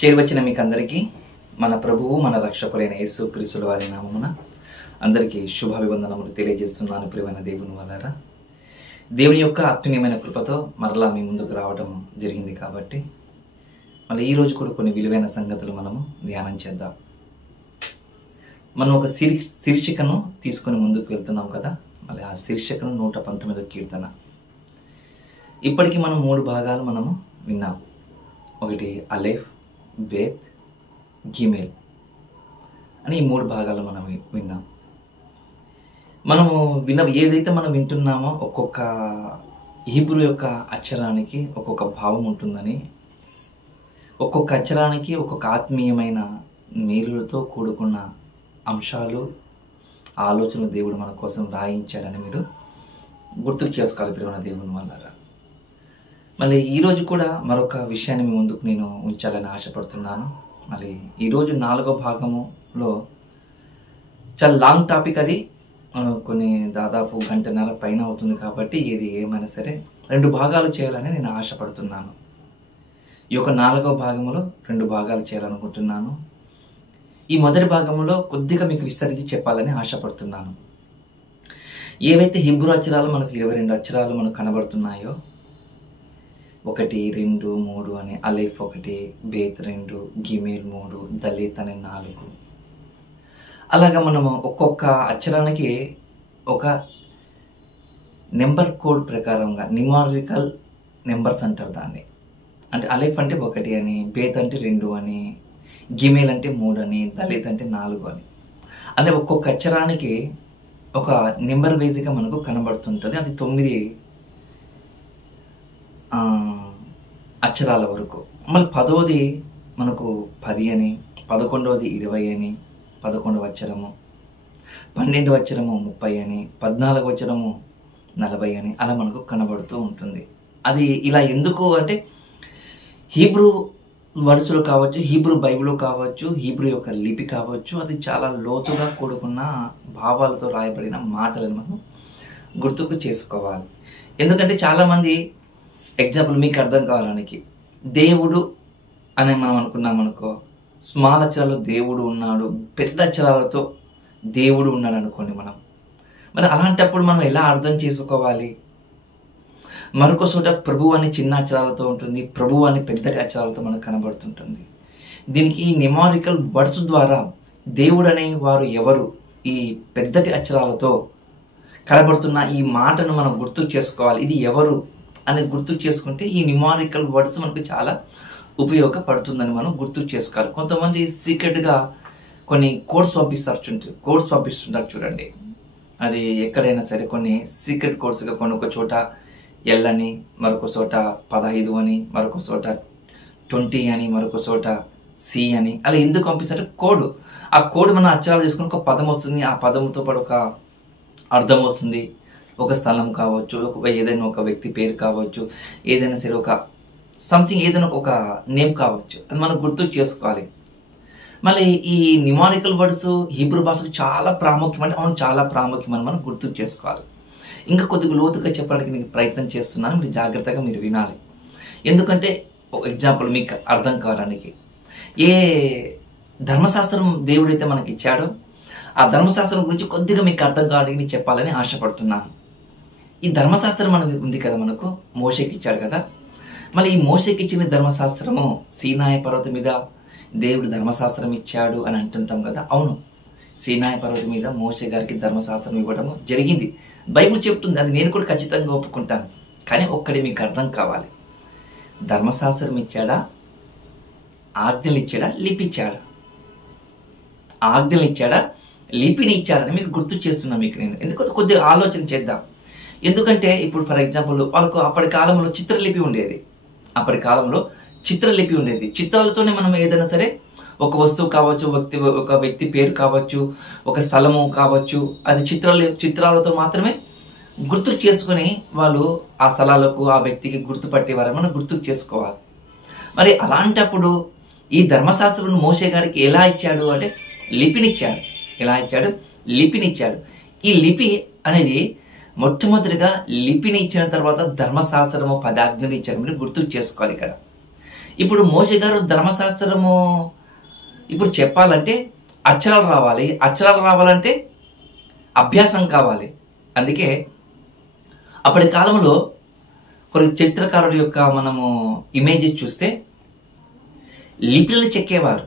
చేరువచ్చిన మీకు అందరికీ మన ప్రభువు మన రక్షకులైన యేసుక్రీస్తుల వారి నామమున అందరికీ శుభాభివందనములు తెలియజేస్తున్నాను. ప్రియమైన దేవుని వల్లరా, దేవుని యొక్క అత్యున్నతమైన కృపతో మరలా మీ ముందుకు రావడం జరిగింది. కాబట్టి మళ్ళీ ఈరోజు కూడా కొన్ని విలువైన సంగతులు మనము ధ్యానం చేద్దాం. మనం ఒక శీర్షికను తీసుకొని ముందుకు వెళ్తున్నాం కదా. మళ్ళీ ఆ శీర్షికను 119వ కీర్తన. ఇప్పటికీ మనం 3 భాగాలు మనము విన్నాం. ఒకటి అలెఫ్, బేత్, గిమెల్ అని ఈ 3 భాగాలు మనం విన్నాం. మనము ఏదైతే మనం వింటున్నామో ఒక్కొక్క హీబ్రూ యొక్క అక్షరానికి ఒక్కొక్క భావం ఉంటుందని, ఒక్కొక్క అక్షరానికి ఒక్కొక్క ఆత్మీయమైన మేలులతో కూడుకున్న అంశాలు, ఆలోచనలు దేవుడు మన కోసం రాయించాడని మీరు గుర్తుకు చేసుకోవాలి. ప్రియమైన దేవుని వల్లరా, మళ్ళీ ఈరోజు కూడా మరొక విషయాన్ని మీ ముందుకు నేను ఉంచాలని ఆశపడుతున్నాను. మళ్ళీ ఈరోజు 4వ భాగములో చాలా లాంగ్ టాపిక్, అది కొన్ని దాదాపు 1.5 గంట పైన అవుతుంది. కాబట్టి ఇది ఏమైనా సరే 2 భాగాలు చేయాలని నేను ఆశపడుతున్నాను. ఈ యొక్క 4వ భాగంలో 2 భాగాలు చేయాలనుకుంటున్నాను. ఈ మొదటి భాగంలో కొద్దిగా మీకు విస్తరించి చెప్పాలని ఆశపడుతున్నాను. ఏవైతే హిబ్రూ అక్షరాలు మనకు 22 అక్షరాలు మనకు కనబడుతున్నాయో, 1, 2, 3 అని, అలెఫ్ 1, బేత్ 2, గిమెల్ 3, దళిత్ అనే 4. అలాగా మనము ఒక్కొక్క అక్షరానికి ఒక నెంబర్ కోడ్ ప్రకారంగా న్యూమరికల్ నెంబర్స్ అంటారు దాన్ని. అంటే అలెఫ్ అంటే 1 అని, బేత్ అంటే 2 అని, గిమెల్ అంటే 3 అని, దళిత్ అంటే 4 అని. అంటే ఒక్కొక్క అక్షరానికి ఒక నెంబర్ వేజ్గా మనకు కనబడుతుంటుంది. అది 9 అక్షరాల వరకు. మళ్ళీ 10వది మనకు 10 అని, 11వది 20 అని, 11వ అక్షరము, 12వ అక్షరము 30 అని, 14వ అక్షరము 40 అని అలా మనకు కనబడుతూ ఉంటుంది. అది ఇలా ఎందుకు అంటే హీబ్రూ వర్డ్స్లో కావచ్చు, హీబ్రూ బైబిల్ కావచ్చు, హీబ్రూ యొక్క లిపి కావచ్చు, అది చాలా లోతుగా కూడుకున్న భావాలతో రాయబడిన మాటలను మనం గుర్తుకు చేసుకోవాలి. ఎందుకంటే చాలామంది, ఎగ్జాంపుల్ మీకు అర్థం కావడానికి, దేవుడు అని మనం అనుకున్నాం అనుకో, స్మాల్ అక్షరాల్లో దేవుడు ఉన్నాడు, పెద్ద అక్షరాలతో దేవుడు ఉన్నాడు అనుకోండి మనం. మరి అలాంటప్పుడు మనం ఎలా అర్థం చేసుకోవాలి? మరొక చోట ప్రభు అని చిన్న అక్షరాలతో ఉంటుంది, ప్రభు అని పెద్దటి అక్షరాలతో మనకు కనబడుతుంటుంది. దీనికి ఈ న్యూమరికల్ వర్డ్స్ ద్వారా దేవుడు అనే వారు ఎవరు, ఈ పెద్దటి అక్షరాలతో కనబడుతున్న ఈ మాటను మనం గుర్తు చేసుకోవాలి. ఇది ఎవరు అనేది గుర్తు చేసుకుంటే ఈ న్యూమరికల్ వర్డ్స్ మనకు చాలా ఉపయోగపడుతుందని మనం గుర్తు చేసుకోవాలి. కొంతమంది సీక్రెట్గా కొన్ని కోడ్స్ పంపిస్తుంటారు చూడండి. అది ఎక్కడైనా సరే కొన్ని సీక్రెట్ కోడ్స్గా, ఒక చోట ఎల్ అని, మరొక చోట 15 అని, మరొక చోట 20 అని, మరొక చోట సి అని, అలా ఎందుకు పంపిస్తారు? కోడ్. ఆ కోడ్ మనం అక్షరాలు తీసుకుని ఒక పదం వస్తుంది, ఆ పదంతో పాటు ఒక అర్థం వస్తుంది. ఒక స్థలం కావచ్చు, ఏదైనా ఒక వ్యక్తి పేరు కావచ్చు, ఏదైనా సరే ఒక సంథింగ్, ఏదైనా ఒక నేమ్ కావచ్చు, అది మనం గుర్తు చేసుకోవాలి. మళ్ళీ ఈ న్యూమరికల్ వర్డ్స్ హీబ్రూ భాషకు చాలా ప్రాముఖ్యం, అంటే అవును చాలా ప్రాముఖ్యం అని మనం గుర్తు చేసుకోవాలి. ఇంకా కొద్దిగా లోతుగా చెప్పడానికి నేను ప్రయత్నం చేస్తున్నాను, మీరు జాగ్రత్తగా మీరు వినాలి. ఎందుకంటే ఎగ్జాంపుల్ మీకు అర్థం కావడానికి, ఏ ధర్మశాస్త్రం దేవుడైతే మనకి ఇచ్చాడో ఆ ధర్మశాస్త్రం గురించి కొద్దిగా మీకు అర్థం కావడానికి నేను చెప్పాలని ఆశపడుతున్నాను. ఈ ధర్మశాస్త్రం అనేది ఉంది కదా, మనకు మోషేకి ఇచ్చాడు కదా. మళ్ళీ ఈ మోషేకి ఇచ్చిన ధర్మశాస్త్రము సీనాయి పర్వతం మీద దేవుడు ధర్మశాస్త్రం ఇచ్చాడు అని అంటుంటాం కదా. అవును, సీనాయి పర్వతం మీద మోషే గారికి ధర్మశాస్త్రం ఇవ్వడం జరిగింది, బైబిల్ చెప్తుంది. అది నేను కూడా ఖచ్చితంగా ఒప్పుకుంటాను. కానీ ఒక్కటి మీకు అర్థం కావాలి, ధర్మశాస్త్రం ఇచ్చాడా, ఆజ్ఞలు ఇచ్చాడా, లిపి ఇచ్చాడా? ఆజ్ఞలు ఇచ్చాడా, లిపిని ఇచ్చాడని మీకు గుర్తు చేస్తున్నా మీకు నేను. ఎందుకంటే కొద్దిగా ఆలోచన చేద్దాం. ఎందుకంటే ఇప్పుడు ఫర్ ఎగ్జాంపుల్ వాళ్ళకు అప్పటి కాలంలో చిత్రలిపి ఉండేది. చిత్రాలతోనే మనం ఏదైనా సరే ఒక వస్తువు కావచ్చు, ఒక వ్యక్తి పేరు కావచ్చు, ఒక స్థలము కావచ్చు, అది చిత్రాలతో మాత్రమే గుర్తు చేసుకుని వాళ్ళు ఆ స్థలాలకు, ఆ వ్యక్తికి గుర్తుపట్టేవారని మనం గుర్తు చేసుకోవాలి. మరి అలాంటప్పుడు ఈ ధర్మశాస్త్రం మోషే గారికి ఎలా ఇచ్చాడు అంటే లిపినిచ్చాడు. ఎలా ఇచ్చాడు? లిపినిచ్చాడు. ఈ లిపి అనేది మొట్టమొదటిగా లిపిని ఇచ్చిన తర్వాత ధర్మశాస్త్రము 10 ఆజ్ఞలు ఇచ్చారు. మీరు గుర్తు చేసుకోవాలి. ఇక్కడ ఇప్పుడు మోషే గారు ధర్మశాస్త్రము ఇప్పుడు చెప్పాలంటే అక్షరాలు రావాలి. అక్షరాలు రావాలంటే అభ్యాసం కావాలి. అందుకే అప్పటి కాలంలో కొన్ని చిత్రకారుల యొక్క మనము ఇమేజెస్ చూస్తే లిపిని చెక్కేవారు.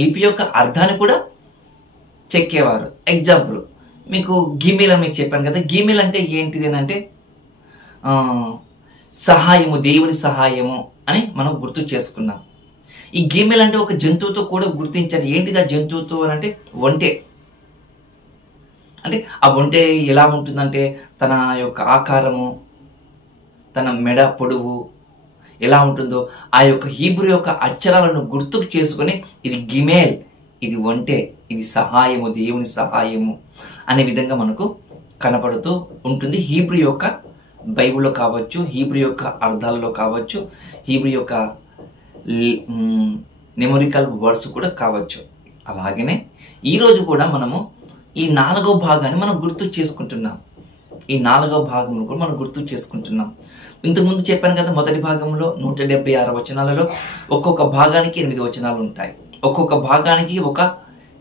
లిపి యొక్క అర్థాన్ని కూడా చెక్కేవారు. ఎగ్జాంపుల్ మీకు గిమెయిల్ అని మీకు చెప్పాను కదా. గిమెయిల్ అంటే ఏంటిది అని అంటే సహాయము, దేవుని సహాయము అని మనం గుర్తు చేసుకున్నాం. ఈ గిమెయిల్ అంటే ఒక జంతువుతో కూడా గుర్తించాలి. ఏంటిది ఆ జంతువుతో అని అంటే ఒంటె. అంటే ఆ ఒంటె ఎలా ఉంటుందంటే తన యొక్క ఆకారము, తన మెడ పొడవు ఎలా ఉంటుందో ఆ యొక్క హీబ్రూ యొక్క అక్షరాలను గుర్తుకు చేసుకొని ఇది గిమెయిల్, ఇది ఒంటె, ఇది సహాయము, దేవుని సహాయము అనే విధంగా మనకు కనపడుతూ ఉంటుంది. హీబ్రూ యొక్క బైబిల్లో కావచ్చు, హీబ్రూ యొక్క అర్థాలలో కావచ్చు, హీబ్రూ యొక్క న్యూమరికల్ వర్డ్స్ కూడా కావచ్చు. అలాగనే ఈరోజు కూడా మనము ఈ 4వ భాగాన్ని మనం గుర్తు చేసుకుంటున్నాం. ఈ 4వ భాగంలో కూడా మనం గుర్తు చేసుకుంటున్నాం. ఇంతకుముందు చెప్పాను కదా, మొదటి భాగంలో 176 వచనాలలో ఒక్కొక్క భాగానికి 8 వచనాలు ఉంటాయి. ఒక్కొక్క భాగానికి ఒక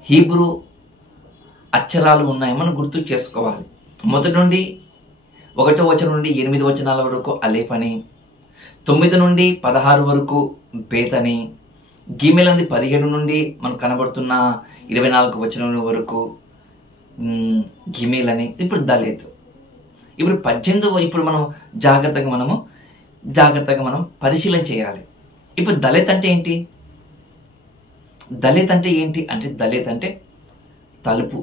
హీబ్రూ అక్షరాలు ఉన్నాయి, మనం గుర్తు చేసుకోవాలి. మొదటి నుండి 1వ వచనం నుండి 8 వచనాల వరకు అలేఫ్ అని, 9 నుండి 16 వరకు బేత్ అని, గిమెల్ అనేది 17 నుండి మనకు కనబడుతున్న 24 వచనం వరకు గిమెల్ అని. ఇప్పుడు దళిత్. ఇప్పుడు 18 ఇప్పుడు మనం జాగ్రత్తగా మనం పరిశీలన చేయాలి. ఇప్పుడు దళిత్ అంటే ఏంటి? దళిత్ అంటే ఏంటి అంటే దళిత్ అంటే తలుపు.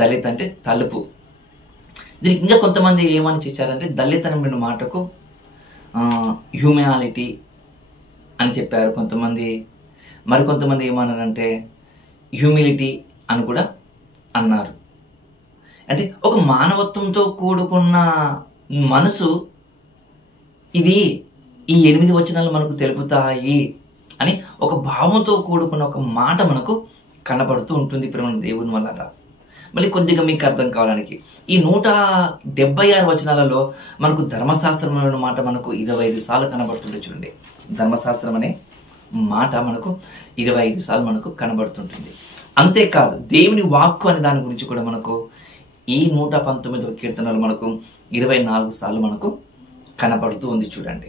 దళిత్ అంటే తలుపు. దీనికి ఇంకా కొంతమంది ఏమని చేశారంటే దళిత్ అనే మాటకు హ్యూమానిటీ అని చెప్పారు కొంతమంది. మరికొంతమంది ఏమన్నారంటే హ్యూమిలిటీ అని కూడా అన్నారు. అంటే ఒక మానవత్వంతో కూడుకున్న మనసు ఇది ఈ 8 వచనాలు మనకు తెలుపుతాయి అని ఒక భావంతో కూడుకున్న ఒక మాట మనకు కనబడుతూ ఉంటుంది. ఇప్పుడు మన దేవుని వల్ల మళ్ళీ కొద్దిగా మీకు అర్థం కావడానికి ఈ 176 వచనాలలో మనకు ధర్మశాస్త్రం అనే మాట మనకు 25 సార్లు కనబడుతుంది. చూడండి, ధర్మశాస్త్రం అనే మాట మనకు 25 సార్లు మనకు కనబడుతుంటుంది. అంతేకాదు దేవుని వాక్కు అనే దాని గురించి కూడా మనకు ఈ 119వ కీర్తనలు మనకు 24 సార్లు మనకు కనపడుతూ ఉంది. చూడండి,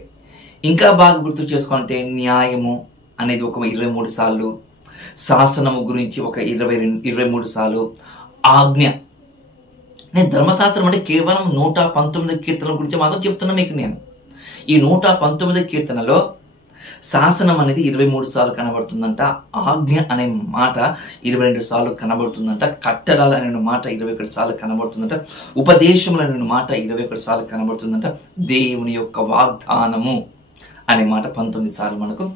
ఇంకా బాగా గుర్తు చేసుకోవాలంటే న్యాయము అనేది ఒక 23 సార్లు, శాసనము గురించి ఒక 23 సార్లు, ఆజ్ఞ. నేను ధర్మశాస్త్రం అంటే కేవలం 119 కీర్తనల గురించి మాత్రం చెప్తున్నా మీకు. నేను ఈ 119 కీర్తనలో శాసనం అనేది 23 సార్లు కనబడుతుందంట, ఆజ్ఞ అనే మాట 22 సార్లు కనబడుతుందంట, కట్టడాలు అనే మాట 21 సార్లు కనబడుతుందంట, ఉపదేశములు అనే మాట 21 సార్లు కనబడుతుందంట, దేవుని యొక్క వాగ్దానము అనే మాట 19 సార్లు మనకు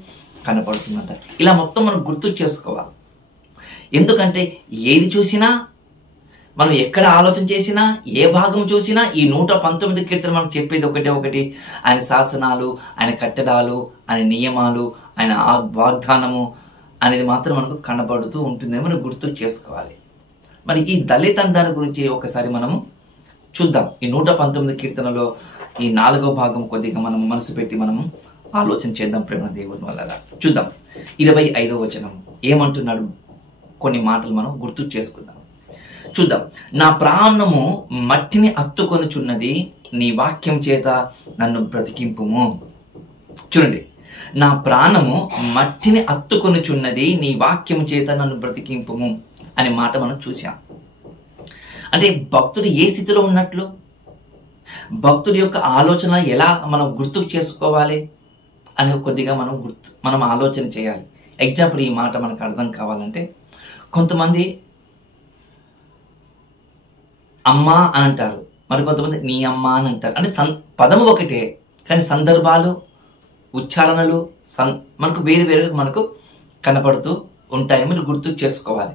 కనబడుతుందంట. ఇలా మొత్తం మనం గుర్తు చేసుకోవాలి. ఎందుకంటే ఏది చూసినా, మనం ఎక్కడ ఆలోచన చేసినా, ఏ భాగం చూసినా ఈ 119 కీర్తన మనకు చెప్పేది ఒకటి. ఆయన శాసనాలు, ఆయన కట్టడాలు, ఆయన నియమాలు, ఆయన వాగ్దానము అనేది మాత్రం మనకు కనబడుతూ ఉంటుందని మనం గుర్తు చేసుకోవాలి. మరి ఈ దళిత దాని గురించి ఒకసారి మనము చూద్దాం. ఈ 119 కీర్తనలో ఈ 4వ భాగం కొద్దిగా మనం మనసు పెట్టి మనము ఆలోచన చేద్దాం. ప్రేమ దేవుని వల్ల చూద్దాం. 25వ వచనం ఏమంటున్నాడు? కొన్ని మాటలు మనం గుర్తు చేసుకుందాం. చూద్దాం. నా ప్రాణము మట్టిని అత్తుకొనుచున్నది, నీ వాక్యం చేత నన్ను బ్రతికింపుము. చూడండి, నా ప్రాణము మట్టిని అత్తుకొనుచున్నది, నీ వాక్యం చేత నన్ను బ్రతికింపుము అనే మాట మనం చూసాం. అంటే భక్తుడు ఏ స్థితిలో ఉన్నట్లు, భక్తుడి యొక్క ఆలోచన ఎలా మనం గుర్తు చేసుకోవాలి అని కొద్దిగా మనం ఆలోచన చేయాలి. ఎగ్జాంపుల్ ఈ మాట మనకు అర్థం కావాలంటే, కొంతమంది అమ్మ అని అంటారు, మరి కొంతమంది నీ అమ్మ అని అంటారు. అంటే పదము ఒకటే కానీ సందర్భాలు, ఉచ్చారణలు మనకు వేరుగా మనకు కనపడుతూ ఉంటాయి. మీరు గుర్తు చేసుకోవాలి.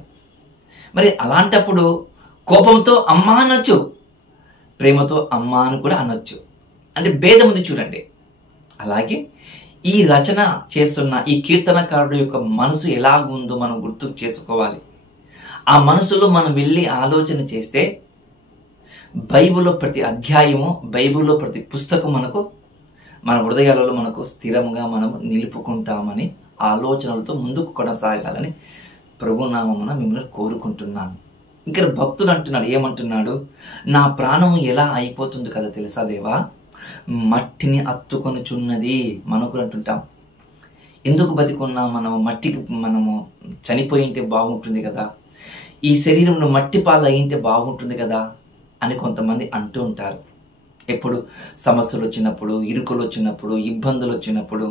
మరి అలాంటప్పుడు కోపంతో అమ్మ అనొచ్చు, ప్రేమతో అమ్మ అని కూడా అనొచ్చు. అంటే భేదం ఉంది చూడండి. అలాగే ఈ రచన చేస్తున్న ఈ కీర్తనకారుడు యొక్క మనసు ఎలాగుందో మనం గుర్తు చేసుకోవాలి. ఆ మనసులో మనం వెళ్ళి ఆలోచన చేస్తే బైబిల్లో ప్రతి అధ్యాయము, బైబిల్లో ప్రతి పుస్తకం మనకు మన హృదయాలలో మనకు స్థిరంగా మనం నిలుపుకుంటామని ఆలోచనలతో ముందుకు కొనసాగాలని ప్రభునామమున మిమ్మల్ని కోరుకుంటున్నాను. ఇక్కడ భక్తుడు అంటున్నాడు, ఏమంటున్నాడు? నా ప్రాణము ఎలా అయిపోతుంది కదా తెలుసా దేవా, మట్టిని అత్తుకొనుచున్నది. మనం కూడా అంటుంటాం, ఎందుకు బతికున్నా మనము మట్టికి మనము చనిపోయి ఉంటే బాగుంటుంది కదా, ఈ శరీరంలో మట్టి పాలు అయింటే బాగుంటుంది కదా అని కొంతమంది అంటూ ఉంటారు. ఎప్పుడు సమస్యలు వచ్చినప్పుడు, ఇరుకులు వచ్చినప్పుడు, ఇబ్బందులు వచ్చినప్పుడు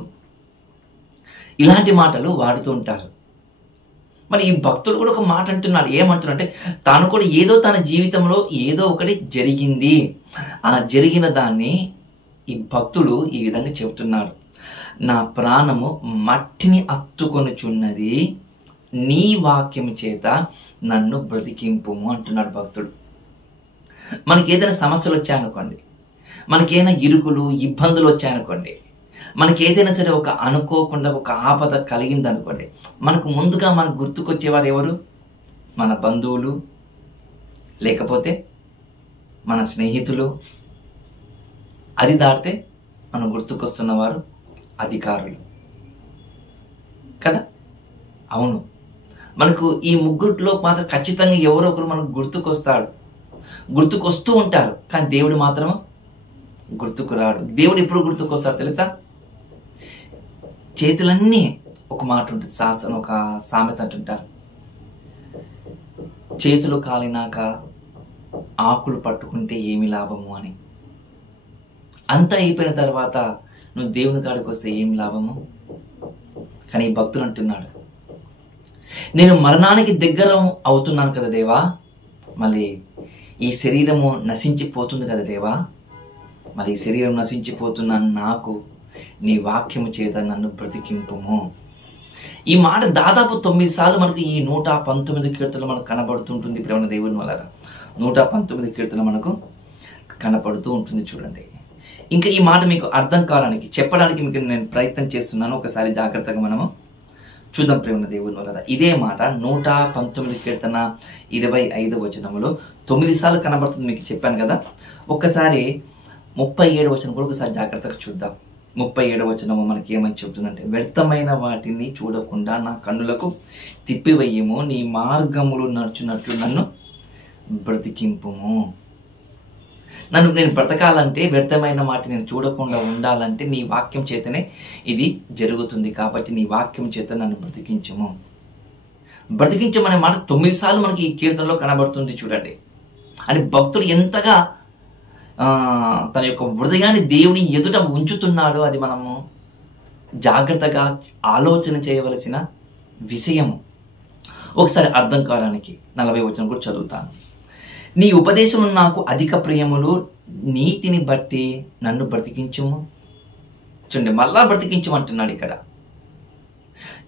ఇలాంటి మాటలు వాడుతూ ఉంటారు. మరి ఈ భక్తుడు కూడా ఒక మాట అంటున్నాడు, ఏమంటున్నాడంటే తాను కూడా ఏదో తన జీవితంలో ఏదో ఒకటి జరిగింది, ఆ జరిగిన దాన్ని ఈ భక్తుడు ఈ విధంగా చెబుతున్నాడు, నా ప్రాణము మట్టిని అత్తుకొనుచున్నది, నీ వాక్యం చేత నన్ను బ్రతికింపుము అంటున్నాడు భక్తుడు. మనకి ఏదైనా సమస్యలు వచ్చాయనుకోండి, మనకేదైనా ఇరుకులు ఇబ్బందులు వచ్చాయనుకోండి, మనకి ఏదైనా సరే ఒక అనుకోకుండా ఒక ఆపద కలిగిందనుకోండి, మనకు ముందుగా మనకు గుర్తుకొచ్చేవారు ఎవరు? మన బంధువులు, లేకపోతే మన స్నేహితులు. అది దాటితే మనం గుర్తుకొస్తున్నవారు అధికారులు కదా. అవును, మనకు ఈ ముగ్గురిలో మాత్రం ఖచ్చితంగా ఎవరో ఒకరు మనకు గుర్తుకొస్తూ ఉంటారు. కానీ దేవుడు మాత్రం గుర్తుకు రాడు. దేవుడు ఎప్పుడు గుర్తుకొస్తారు తెలుసా? చేతులన్నీ, ఒక మాట ఉంటుంది, ఒక సామెత అంటుంటారు, చేతులు కాలినాక ఆకులు పట్టుకుంటే ఏమి లాభము అని. అంతా అయిపోయిన తర్వాత నువ్వు దేవుని కాడికి వస్తే ఏమి లాభము? కానీ ఈ భక్తుడు అంటున్నాడు, నేను మరణానికి దగ్గర అవుతున్నాను కదా దేవా, మళ్ళీ ఈ శరీరము నశించిపోతుంది కదా దేవా, మరి ఈ శరీరం నశించిపోతున్నాను, నాకు నీ వాక్యము చేత నన్ను బ్రతికింపుము. ఈ మాట దాదాపు 9 సార్లు మనకు ఈ 119 కీర్తనలు మనకు కనబడుతుంటుంది. ప్రేమ దేవుని వల్ల 119 కీర్తన మనకు కనపడుతూ ఉంటుంది. చూడండి, ఇంకా ఈ మాట మీకు అర్థం కావడానికి చెప్పడానికి మీకు నేను ప్రయత్నం చేస్తున్నాను. ఒకసారి జాగ్రత్తగా మనము చూద్దాం. ప్రేమ దేవుని వల్ల ఇదే మాట 119 కీర్తన 25వ వచనములో 9 సార్లు కనబడుతుంది మీకు చెప్పాను కదా. ఒక్కసారి 37వ వచనం కూడా ఒకసారి జాగ్రత్తగా చూద్దాం. 37వ వచనము మనకి ఏమని చెబుతుందంటే, వ్యర్థమైన వాటిని చూడకుండా నా కన్నులకు తిప్పివేయము, నీ మార్గములు నడుచున్నట్లు నన్ను బ్రతికింపుము. నేను బ్రతకాలంటే, వ్యర్థమైన వాటిని నేను చూడకుండా ఉండాలంటే నీ వాక్యం చేతనే ఇది జరుగుతుంది. కాబట్టి నీ వాక్యం చేత నన్ను బ్రతికించము. బ్రతికించమనే మాట 9 సార్లు మనకి ఈ కీర్తనలో కనబడుతుంది. చూడండి, అని భక్తుడు ఎంతగా తన యొక్క హృదయాన్ని దేవుని ఎదుట ఉంచుతున్నాడో అది మనము జాగ్రత్తగా ఆలోచన చేయవలసిన విషయము. ఒకసారి అర్థం కావడానికి 40వ వచనం కూడా చదువుతాను. నీ ఉపదేశము నాకు అధిక ప్రియములు, నీతిని బట్టి నన్ను బ్రతికించుము. చూడండి, మళ్ళా బ్రతికించమంటున్నాడు ఇక్కడ.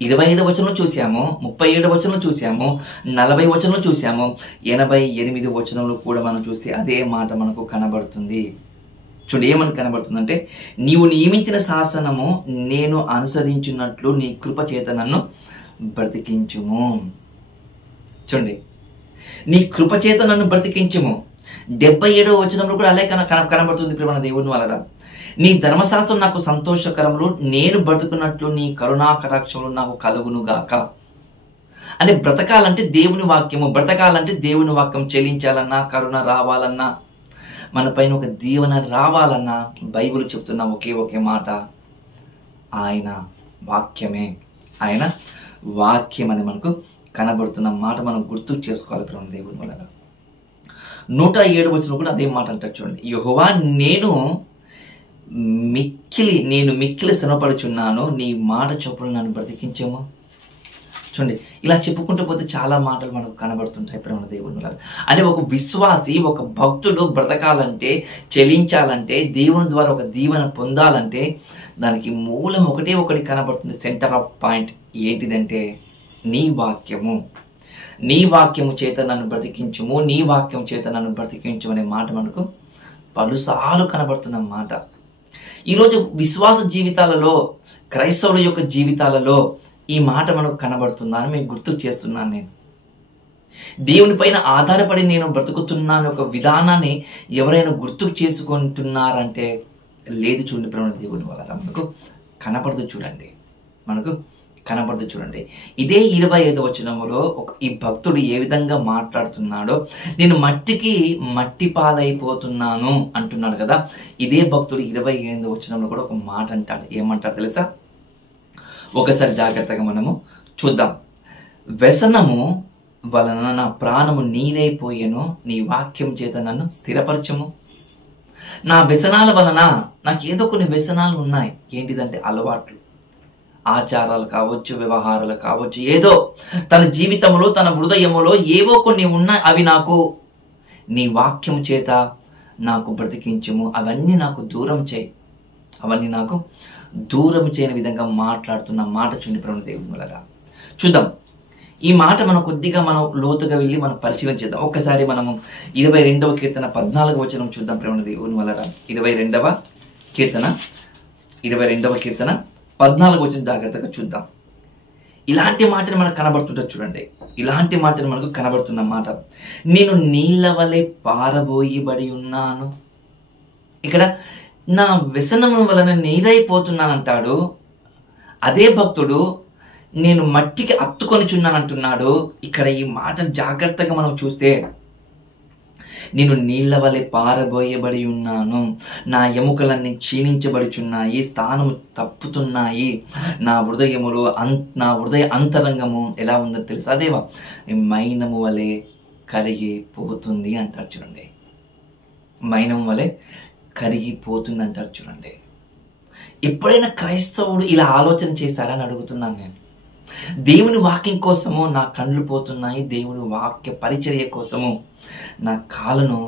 25వ వచనం చూసాము, 37వ వచనం చూసాము, 40వ వచనం చూసాము, 88వ వచనంలో కూడా మనం చూస్తే అదే మాట మనకు కనబడుతుంది. చూడండి, ఏమని కనబడుతుందంటే, నీవు నియమించిన శాసనము నేను అనుసరించున్నట్లు నీ కృప చేత నన్ను బ్రతికించుము. చూడండి, నీ కృప చేత నన్ను బ్రతికించుము. 77వ వచనంలో కూడా అలాగే కనబడుతుంది. ప్రేమ దేవుని వలన నీ ధర్మశాస్త్రం నాకు సంతోషకరములు, నేను బ్రతుకున్నట్లు నీ కరుణా కటాక్షములు నాకు కలుగును గాక. అంటే బ్రతకాలంటే దేవుని వాక్యము, బ్రతకాలంటే దేవుని వాక్యం చెల్లించాలన్నా, కరుణ రావాలన్నా, మన పైన ఒక దీవెన రావాలన్నా బైబిల్ చెప్తున్న ఒకే మాట, ఆయన వాక్యమే. ఆయన వాక్యం అని మనకు కనబడుతున్న మాట మనం గుర్తు చేసుకోవాలి. ప్రేమ దేవుని వలన 107వ వచనం కూడా అదే మాట అంటారు. చూడండి, యెహోవా నేను మిక్కిలి శ్రమపడుచున్నాను, నీ మాట చొప్పున నన్ను బ్రతికించము. చూడండి, ఇలా చెప్పుకుంటూ పోతే చాలా మాటలు మనకు కనబడుతుంటాయి. ప్రేమ దేవుని వల్ల అంటే ఒక విశ్వాసి, ఒక భక్తుడు బ్రతకాలంటే, చెల్లించాలంటే, దేవుని ద్వారా ఒక దీవెన పొందాలంటే దానికి మూలం ఒకటి కనబడుతుంది. సెంటర్ ఆఫ్ పాయింట్ ఏంటిదంటే నీ వాక్యము. నీ వాక్యము చేత నన్ను బ్రతికించుము, నీ వాక్యం చేత నన్ను బ్రతికించు అనే మాట మనకు పలుసార్లు కనబడుతున్న మాట. ఈరోజు విశ్వాస జీవితాలలో, క్రైస్తవుల యొక్క జీవితాలలో ఈ మాట మనకు కనబడుతుందని మీకు గుర్తు చేస్తున్నాను. నేను దేవుని పైన ఆధారపడి నేను బ్రతుకుతున్నాను ఒక విధానాన్ని ఎవరైనా గుర్తు చేసుకుంటున్నారంటే లేదు. చూడండి ప్రేమ దేవుని వల్ల మనకు కనపడదు. చూడండి, మనకు కనపడదు. చూడండి, ఇదే 25వ వచనంలో ఈ భక్తుడు ఏ విధంగా మాట్లాడుతున్నాడో, నేను మట్టికి మట్టి పాలైపోతున్నాను అంటున్నాడు కదా. ఇదే భక్తుడు 28వ వచనంలో కూడా ఒక మాట అంటాడు. ఏమంటాడు తెలుసా? ఒకసారి జాగ్రత్తగా మనము చూద్దాం. వ్యసనము వలన నా ప్రాణము నీరైపోయేను, నీ వాక్యం చేత నన్ను స్థిరపరచము. నా వ్యసనాల వలన నాకు ఏదో కొన్ని వ్యసనాలు ఉన్నాయి. ఏంటిదంటే అలవాట్లు, ఆచారాలు కావచ్చు, వ్యవహారాలు కావచ్చు, ఏదో తన జీవితంలో తన హృదయములో ఏవో కొన్ని ఉన్నాయి. అవి నాకు నీ వాక్యం చేత నాకు బ్రతికించము, అవన్నీ నాకు దూరం చేయి, అవన్నీ నాకు దూరం చేయని విధంగా మాట్లాడుతున్న మాట చూడండి ప్రేమ దేవుని వలన. చూద్దాం ఈ మాట మనం కొద్దిగా మనం లోతుగా వెళ్ళి మనం పరిశీలన చేద్దాం. ఒక్కసారి మనము 22వ కీర్తన 14వ వచనం చూద్దాం ప్రేమ దేవుని వలన. 22వ కీర్తన 14వ వచనం జాగ్రత్తగా చూద్దాం. ఇలాంటి మాటలు మనకు కనబడుతుంటుంది. చూడండి, ఇలాంటి మాటలు మనకు కనబడుతున్న మాట, నేను నీళ్ళ వలె పారబోయబడి ఉన్నాను. ఇక్కడ నా వ్యసనము వలన నీరైపోతున్నానంటాడు. అదే భక్తుడు నేను మట్టికి అత్తుకొని చున్నానంటున్నాడు. ఇక్కడ ఈ మాటను జాగ్రత్తగా మనం చూస్తే, నేను నీళ్ళ వలె పారబోయబడి ఉన్నాను, నా ఎముకలన్నీ క్షీణించబడుచున్నాయి, స్థానము తప్పుతున్నాయి, నా హృదయ అంతరంగము ఎలా ఉందో తెలుసా దేవా, మైనము వలె కరిగిపోతుంది అంటారు. చూడండి, మైనం వలె కరిగిపోతుంది అంటారు. చూడండి, ఎప్పుడైనా క్రైస్తవుడు ఇలా ఆలోచన చేశాడని అడుగుతున్నాను నేను. దేవుని వాక్యం కోసము నా కళ్ళు పోతున్నాయి, దేవుని వాక్య పరిచర్య కోసము నా కాళ్ళను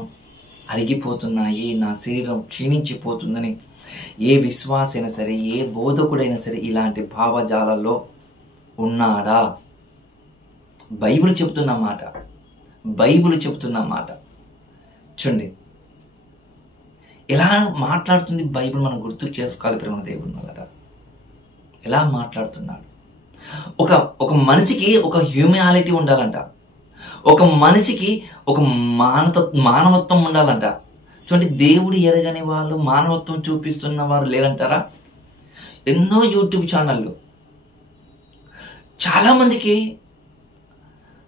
అరిగిపోతున్నాయి, నా శరీరం క్షీణించిపోతుందని ఏ విశ్వాసైనా సరే, ఏ బోధకుడైనా సరే ఇలాంటి భావజాలలో ఉన్నాడా? బైబిల్ చెబుతున్న మాట, బైబిల్ చెబుతున్న మాట చూడండి ఎలా మాట్లాడుతుంది బైబిల్. మనం గుర్తు చేసుకోవాలి ప్రేమ దేవుని వల్ల ఎలా మాట్లాడుతున్నాడు. ఒక మనిషికి ఒక హ్యూమానిటీ ఉండాలంట, ఒక మనిషికి ఒక మానవత్వం ఉండాలంట. చూడండి, దేవుడు ఎరగని వాళ్ళు మానవత్వం చూపిస్తున్న వారు లేరంటారా? ఎన్నో యూట్యూబ్ ఛానళ్ళు, చాలామందికి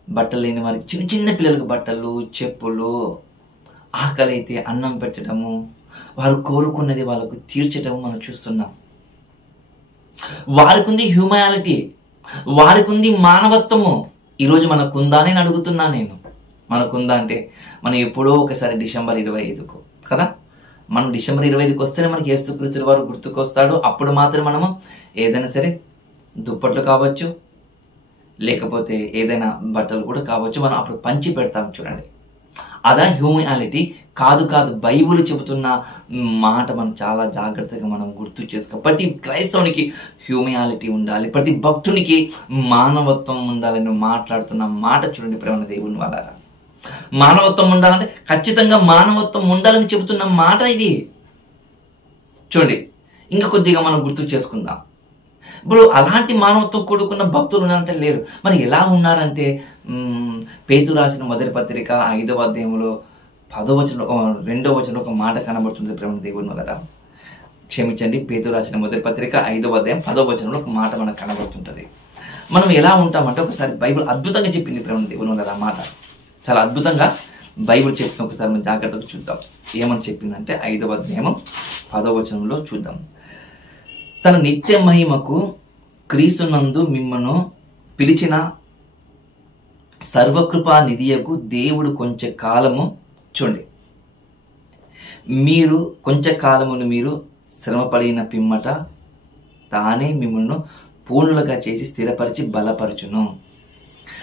బట్టలు లేని వారికి, చిన్న చిన్న పిల్లలకు బట్టలు, చెప్పులు, ఆకలి అయితే అన్నం పెట్టడము, వారు కోరుకున్నది వాళ్ళకు తీర్చటము మనం చూస్తున్నాం. వారికి ఉంది హ్యూమానిటీ, వారికి ఉంది మానవత్వము. ఈరోజు మనకుందా అని అడుగుతున్నా నేను. మనకుందా అంటే మనం ఎప్పుడో ఒకసారి డిసెంబర్ 25కు కదా, మనం డిసెంబర్ 25కి వస్తేనే మనకి యేసుక్రీస్తు వారు గుర్తుకొస్తాడు. అప్పుడు మాత్రం మనము ఏదైనా సరే దుప్పట్లు కావచ్చు, లేకపోతే ఏదైనా బట్టలు కూడా కావచ్చు, మనం అప్పుడు పంచి పెడతాం. చూడండి, అదా హ్యూమానిటీ? కాదు కాదు, బైబిల్ చెబుతున్న మాట మనం చాలా జాగ్రత్తగా మనం గుర్తు చేసుకో. ప్రతి క్రైస్తవునికి హ్యూమానిటీ ఉండాలి, ప్రతి భక్తునికి మానవత్వం ఉండాలని మాట్లాడుతున్న మాట చూడండి ప్రేమ దేవుని వల్ల. మానవత్వం ఉండాలంటే ఖచ్చితంగా మానవత్వం ఉండాలని చెబుతున్న మాట ఇది. చూడండి, ఇంకా కొద్దిగా మనం గుర్తు చేసుకుందాం. ఇప్పుడు అలాంటి మానవత్వం కూడుకున్న భక్తులు ఉన్నారంటే లేరు. మరి ఎలా ఉన్నారంటే, పేతురు రాసిన మొదటి పత్రిక 5వ అధ్యాయంలో 10వ వచనంలో 2వ వచనంలో ఒక మాట కనబడుతుంది ప్రేమ దేవుని వల్ల. క్షమించండి, పేతురు రాసిన మొదటి పత్రిక 5వ అధ్యాయం 10వ వచనంలో ఒక మాట మనకు కనబడుతుంటుంది. మనం ఎలా ఉంటామంటే, ఒకసారి బైబిల్ అద్భుతంగా చెప్పింది ప్రేమ దేవుని వల్ల. ఆ మాట చాలా అద్భుతంగా బైబిల్ చెప్తున్న ఒకసారి మనం జాగ్రత్తగా చూద్దాం. ఏమని చెప్పిందంటే 5వ అధ్యాయం 10వ వచనంలో చూద్దాం. తన నిత్య మహిమకు క్రీస్తునందు మిమ్మను పిలిచిన సర్వకృపా నిధియకు దేవుడు కొంచెం కాలము, చూడండి, మీరు కొంచెం కాలమును మీరు శ్రమపడిన పిమ్మట తానే మిమ్మల్ని పూర్ణులుగా చేసి స్థిరపరిచి బలపరచును.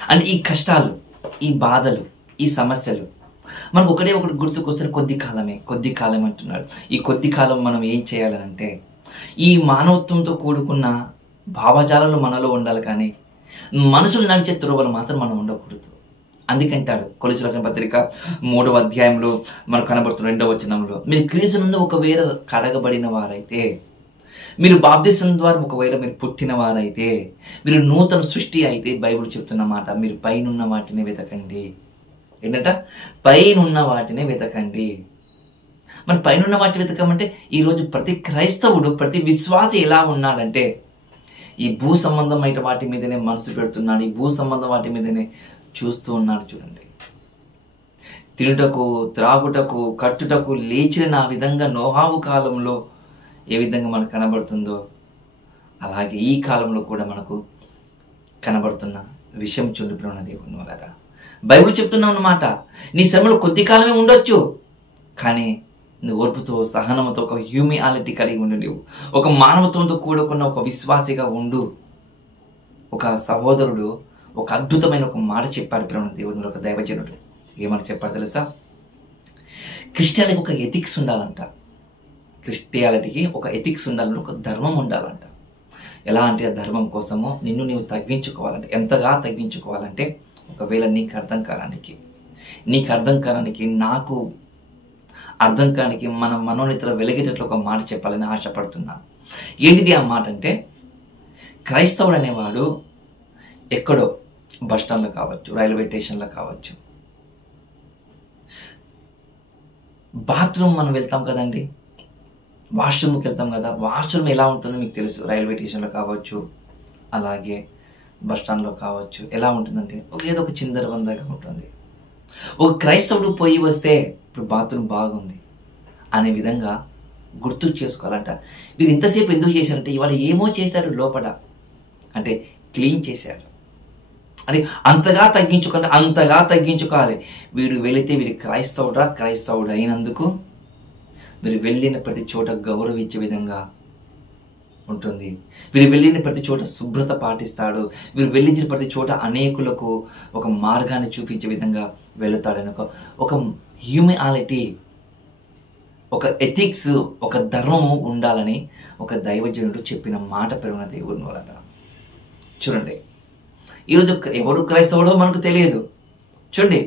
అంటే ఈ కష్టాలు, ఈ బాధలు, ఈ సమస్యలు మనకు ఒకటి గుర్తుకొస్తే కొద్ది కాలమే అంటున్నాడు. ఈ కొద్ది కాలం మనం ఏం చేయాలనంటే, ఈ మానవత్వంతో కూడుకున్న భావజాలాలు మనలో ఉండాలి, కానీ మనుషులు నడిచే త్రోవలు మాత్రం మనం ఉండకూడదు. అందుకంటాడు కొలస్సీయులకు రాసిన పత్రిక 3వ అధ్యాయంలో మనకు కనబడుతున్న 2వ వచనంలో, మీరు క్రీస్తు నందు ఒకవేళ కడగబడిన వారైతే, మీరు బాప్తిసం ద్వారా ఒకవేళ మీరు పుట్టిన వారైతే, మీరు నూతన సృష్టి అయితే, బైబిల్ చెప్తున్న మాట, మీరు పైనున్న వాటిని వెతకండి. ఏంటంట? పైనున్న వాటిని వెతకండి. మన పైన వాటి వెతకమంటే ఈరోజు ప్రతి క్రైస్తవుడు, ప్రతి విశ్వాసి ఎలా ఉన్నాడంటే ఈ భూ సంబంధమైన వాటి మీదనే మనసు పెడుతున్నాడు, ఈ భూ సంబంధం వాటి మీదనే చూస్తూ ఉన్నాడు. చూడండి, తినుటకు, త్రాగుటకు, కట్టుటకు లేచిన ఆ విధంగా నోహావు కాలంలో ఏ విధంగా మనకు కనబడుతుందో అలాగే ఈ కాలంలో కూడా మనకు కనబడుతున్న విషయం చూడిపోయిన దేవుని వలన బైబిల్ చెప్తున్నాం అన్నమాట. నీ శ్రమలు కొద్ది కాలమే ఉండొచ్చు, కానీ నువ్వు ఓర్పుతో, సహనంతో, ఒక హ్యూమియాలిటీ కలిగి ఉండు. నువ్వు ఒక మానవత్వంతో కూడుకున్న ఒక విశ్వాసిగా ఉండు. ఒక సహోదరుడు ఒక అద్భుతమైన ఒక మాట చెప్పాడు ప్రేమ దేవుని, ఒక దైవజనుడు. ఏమని చెప్పాడు తెలుసా? క్రిస్టియానిటీకి ఒక ఎథిక్స్ ఉండాలంట. క్రిస్టియానిటీకి ఒక ఎథిక్స్ ఉండాలంటే, ఒక ధర్మం ఉండాలంట. ఎలా అంటే ఆ ధర్మం కోసము నిన్ను నీవు తగ్గించుకోవాలంటే, ఎంతగా తగ్గించుకోవాలంటే, ఒకవేళ నీకు అర్థం కాడానికి నాకు అర్థం కానికి మన మనోనితలో వెలిగేటట్లు ఒక మాట చెప్పాలని ఆశపడుతున్నాను. ఏంటిది ఆ మాట అంటే, క్రైస్తవుడు అనేవాడు ఎక్కడో బస్ స్టాండ్లో కావచ్చు, రైల్వే స్టేషన్లో కావచ్చు, బాత్రూమ్ మనం వెళ్తాం కదండి, వాష్రూమ్కి వెళ్తాం కదా, వాష్రూమ్ ఎలా ఉంటుందో మీకు తెలుసు. రైల్వే స్టేషన్లో కావచ్చు, అలాగే బస్ స్టాండ్లో కావచ్చు. ఎలా ఉంటుందంటే ఏదో ఒక చిందరవందరగా ఉంటుంది. ఒక క్రైస్తవుడు పోయి వస్తే ఇప్పుడు బాత్రూమ్ బాగుంది అనే విధంగా గుర్తు చేసుకోవాలంట. వీరు ఇంతసేపు ఎందుకు చేశారంటే ఇవాళ ఏమో చేశాడు లోపల, అంటే క్లీన్ చేశాడు. అది అంతగా తగ్గించుకోవాలి. వీడు వెళితే వీడి క్రైస్తవుడు అయినందుకు వీరు వెళ్ళిన ప్రతి చోట గౌరవించే విధంగా ఉంటుంది. వీరు వెళ్ళిన ప్రతి చోట శుభ్రత పాటిస్తాడు. వీరు వెళ్ళిన ప్రతి చోట అనేకులకు ఒక మార్గాన్ని చూపించే విధంగా వెళుతాడని ఒక హ్యూమియాలిటీ, ఒక ఎథిక్స్, ఒక ధర్మము ఉండాలని ఒక దైవజనుడు చెప్పిన మాట పెరిగిన దేవుని వలన. చూడండి, ఈరోజు ఎవరు క్రైస్తవుడో మనకు తెలియదు. చూడండి,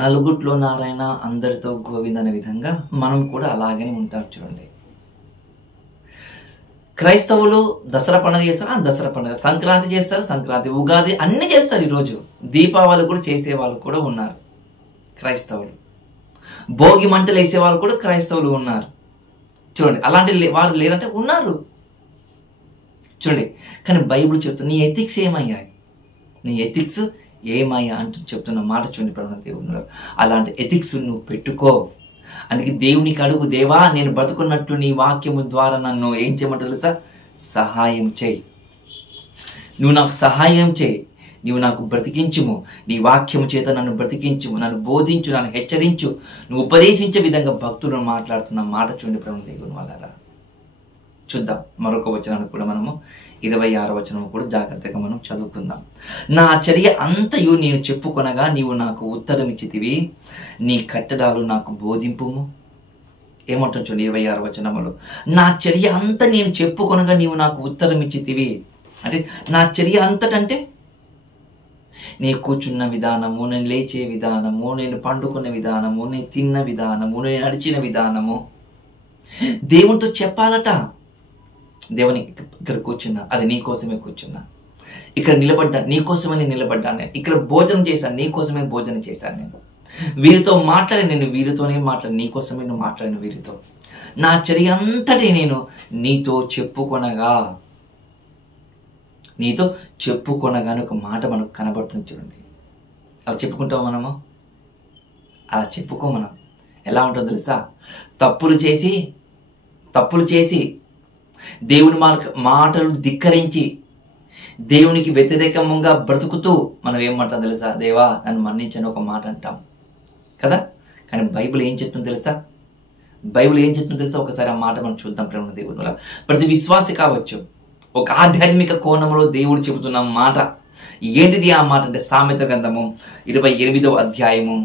నలుగుట్లో నారాయణ, అందరితో గోవింద్ అనే విధంగా మనం కూడా అలాగనే ఉంటాం. చూడండి, క్రైస్తవులు దసరా పండుగ చేస్తారు, దసరా పండుగ, సంక్రాంతి చేస్తారు, సంక్రాంతి, ఉగాది అన్ని చేస్తారు. ఈరోజు దీపావళి కూడా చేసే వాళ్ళు కూడా ఉన్నారు క్రైస్తవులు. భోగి మంటలు వేసే వాళ్ళు కూడా క్రైస్తవులు ఉన్నారు. చూడండి, అలాంటి వారు లేరంటే ఉన్నారు. చూడండి, కానీ బైబిల్ చెప్తుంది నీ ఎథిక్స్ ఏమయ్యా అంటూ చెప్తున్న మాట చూడండి ప్రభువైన దేవుని. అలాంటి ఎథిక్స్ నువ్వు పెట్టుకో. అందుకే దేవునికి అడుగు, దేవా నేను బ్రతుకున్నట్టు నీ వాక్యము ద్వారా నన్ను ఏం చేయమంటే తెలుసా? సహాయం చేయి. నువ్వు నాకు సహాయం చేయి, నీవు నాకు బ్రతికించుము, నీ వాక్యము చేత నన్ను బ్రతికించుము, నన్ను బోధించు, నన్ను హెచ్చరించు, నువ్వు ఉపదేశించే విధంగా భక్తులను మాట్లాడుతున్న మాట చూడండి ప్రభువైన దేవుని వాళ్ళారా. చూద్దాం మరొక వచనాన్ని కూడా మనము 26వ వచనం కూడా జాగ్రత్తగా మనం చదువుకుందాం. నా చర్య అంతయు నేను చెప్పుకొనగా నీవు నాకు ఉత్తరం ఇచ్చితివి, నీ కట్టడాలు నాకు బోధింపుము. ఏమంటాం చూడండి 26వ వచనములో, నా చర్య అంత నేను చెప్పుకొనగా నీవు నాకు ఉత్తరం ఇచ్చితివి. అంటే నా చర్య అంతటంటే నేను కూర్చున్న విధానము, నేను లేచే విధానము, నేను పండుకున్న విధానము, నేను తిన్న విధానము, నేను నడిచిన విధానము దేవునితో చెప్పాలట. దేవుని ఇక్కడ కూర్చున్నా, అది నీ కోసమే కూర్చున్నా. ఇక్కడ నిలబడ్డా, నీ కోసమని నిలబడ్డాను నేను. ఇక్కడ భోజనం చేశాను, నీ కోసమే భోజనం చేశాను నేను. వీరితో మాట్లాడి, నేను వీరితోనే మాట్లాడి, నీ కోసమే నువ్వు మాట్లాడిన వీరితో. నా చర్య అంతటి నేను నీతో చెప్పుకొనగా ఒక మాట మనకు కనబడుతుంది. చూడండి, అలా చెప్పుకుంటాం మనము, అలా చెప్పుకో. మనం ఎలా ఉంటుందో తెలుసా? తప్పులు చేసి దేవుని మాటలు ధిక్కరించి దేవునికి వ్యతిరేకంగా బ్రతుకుతూ మనం ఏమంటాం తెలుసా? దేవా నన్ను మన్నించని ఒక మాట అంటాం కదా. కానీ బైబిల్ ఏం చెప్తుందో తెలుసా? ఒకసారి ఆ మాట మనం చూద్దాం ప్రేమ దేవుని వల్ల. ప్రతి విశ్వాసి కావచ్చు, ఒక ఆధ్యాత్మిక కోణంలో దేవుడు చెబుతున్న మాట ఏంటిది? ఆ మాట అంటే సామెతల గ్రంథము 28వ అధ్యాయము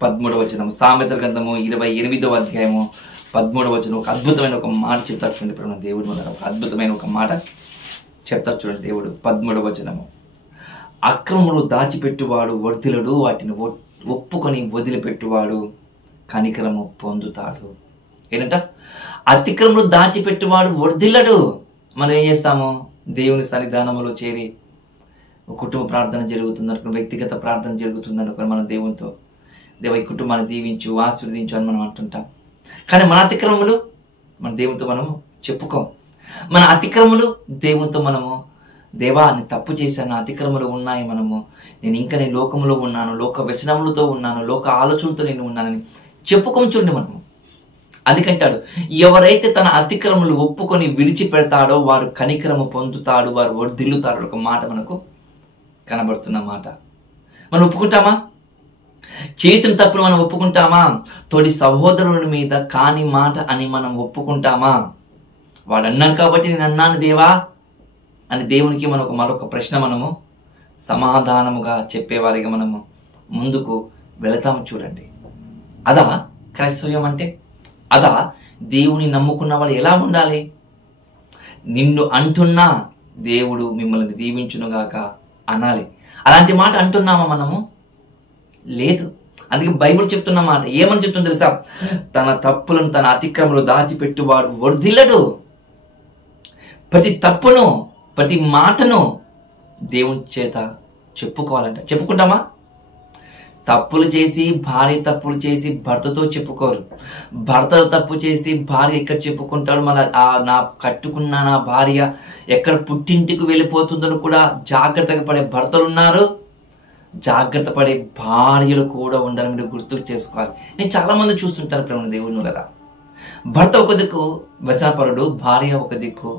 13వ వచనము. సామెతల గ్రంథము 28వ అధ్యాయము 13వ వచనం ఒక అద్భుతమైన ఒక మాట చెప్తారు చూడండి ప్రేమ దేవుని వల్ల. ఒక అద్భుతమైన ఒక మాట చెప్తారు చూడండి దేవుడు. 13వ వచనము, అక్రమములు దాచిపెట్టువాడు వర్ధిలడు, వాటిని ఒప్పుకొని వదిలిపెట్టువాడు కనికరము పొందుతాడు. ఏంటంట? అతిక్రమములు దాచిపెట్టువాడు వర్ధిల్లడు. మనం ఏం చేస్తాము? దేవుని సన్నిధానములో చేరి కుటుంబ ప్రార్థన జరుగుతుందనుకుని, వ్యక్తిగత ప్రార్థన జరుగుతుందనుకుని మనం దేవునితో, దేవ ఈ కుటుంబాన్ని దీవించు, ఆశీర్వదించు అని మనం అంటుంటాం. కానీ మన అతిక్రమములు మన దేవునితో మనము చెప్పుకోం. మన అతిక్రమములు దేవునితో మనము, దేవా నేను తప్పు చేశాను, అతిక్రమలు ఉన్నాయి, నేను లోకములో ఉన్నాను, లోక వ్యసనములతో ఉన్నాను, లోక ఆలోచనలతో నేను ఉన్నానని చెప్పుకొని చూడండి మనము. అందుకంటాడు, ఎవరైతే తన అతిక్రమలు ఒప్పుకొని విడిచిపెడతాడో వారు కనికరము పొందుతాడు, వారు వర్ధిల్లుతాడు. ఒక మాట మనకు కనబడుతున్న మాట. మనం ఒప్పుకుంటామా? చేసిన తప్పును మనం ఒప్పుకుంటామా? తోటి సహోదరుని మీద కాని మాట అని మనం ఒప్పుకుంటామా? వాడు అన్నాను కాబట్టి నేను అన్నాను దేవా అని దేవునికి మరొక ప్రశ్న మనము సమాధానముగా చెప్పేవారిగా మనము ముందుకు వెళతాము. చూడండి, అదా క్రైస్తవ్యం అంటే? అదా దేవుని నమ్ముకున్న వాడు ఎలా ఉండాలి? నిన్ను అంటున్నా దేవుడు మిమ్మల్ని దీవించునుగాక అనాలి. అలాంటి మాట అంటున్నామా మనము? లేదు. అందుకే బైబిల్ చెప్తున్న మాట ఏమని చెప్తుంది తెలుసా? తన తప్పులను తన అతిక్రమలు దాచిపెట్టువాడు వర్ధిల్లడు. ప్రతి తప్పును ప్రతి మాటను దేవుని చేత చెప్పుకోవాలంట. చెప్పుకుంటామా? తప్పులు చేసి భార్య తప్పులు చేసి భర్తతో చెప్పుకోరు. భర్త తప్పు చేసి భార్య ఎక్కడ చెప్పుకుంటాడు? నా కట్టుకున్న నా భార్య ఎక్కడ పుట్టింటికి వెళ్ళిపోతుందని కూడా జాగ్రత్తగా పడే భర్తలు ఉన్నారు, జాగ్రత్త పడే భార్యలు కూడా ఉండాలని మీరు గుర్తు చేసుకోవాలి. నేను చాలా మంది చూస్తుంటాను ప్రేమ దేవుని వల్ల. భర్త ఒక దిక్కు వ్యసనపరుడు, భార్య ఒక దిక్కు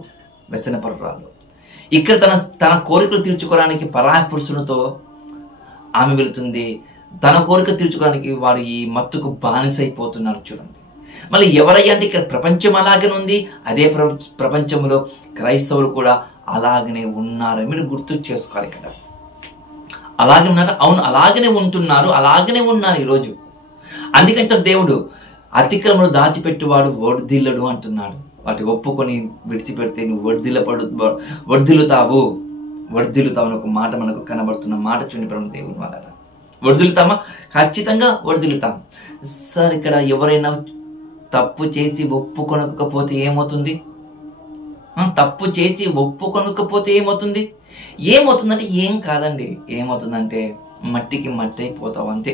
వ్యసనపరురాలు. ఇక్కడ తన కోరికలు తీర్చుకోవడానికి పరాయి పురుషునితో ఆమె వెళుతుంది. తన కోరిక తీర్చుకోవడానికి వాడు ఈ మత్తుకు బానిసైపోతున్నాడు. చూడండి, మళ్ళీ ఎవరయ్యా అంటే ఇక్కడ ప్రపంచం అలాగనే ఉంది. అదే ప్రపంచంలో క్రైస్తవులు కూడా అలాగనే ఉన్నారని మీరు గుర్తు చేసుకోవాలి కదా. అలాగే ఉన్నారు, అవును, అలాగనే ఉంటున్నారు, అలాగనే ఉన్నారు ఈరోజు. అందుకంటే దేవుడు అతిక్రమను దాచిపెట్టువాడు వర్ధిల్లడు అంటున్నాడు. వాటి ఒప్పుకొని విడిచిపెడితే నువ్వు వర్ధిల్లుతావు అని ఒక మాట మనకు కనబడుతున్న మాట చూడండి దేవుని వల్ల. వర్ధిల్లుతామా? ఖచ్చితంగా వర్ధిల్లుతాం. సార్, ఇక్కడ ఎవరైనా తప్పు చేసి ఒప్పుకొనకపోతే ఏమవుతుంది? తప్పు చేసి ఒప్పుకొనకపోతే ఏమవుతుంది? ఏమవుతుందంటే ఏం కాదండి. ఏమవుతుందంటే మట్టికి మట్టి అయిపోతావు అంతే.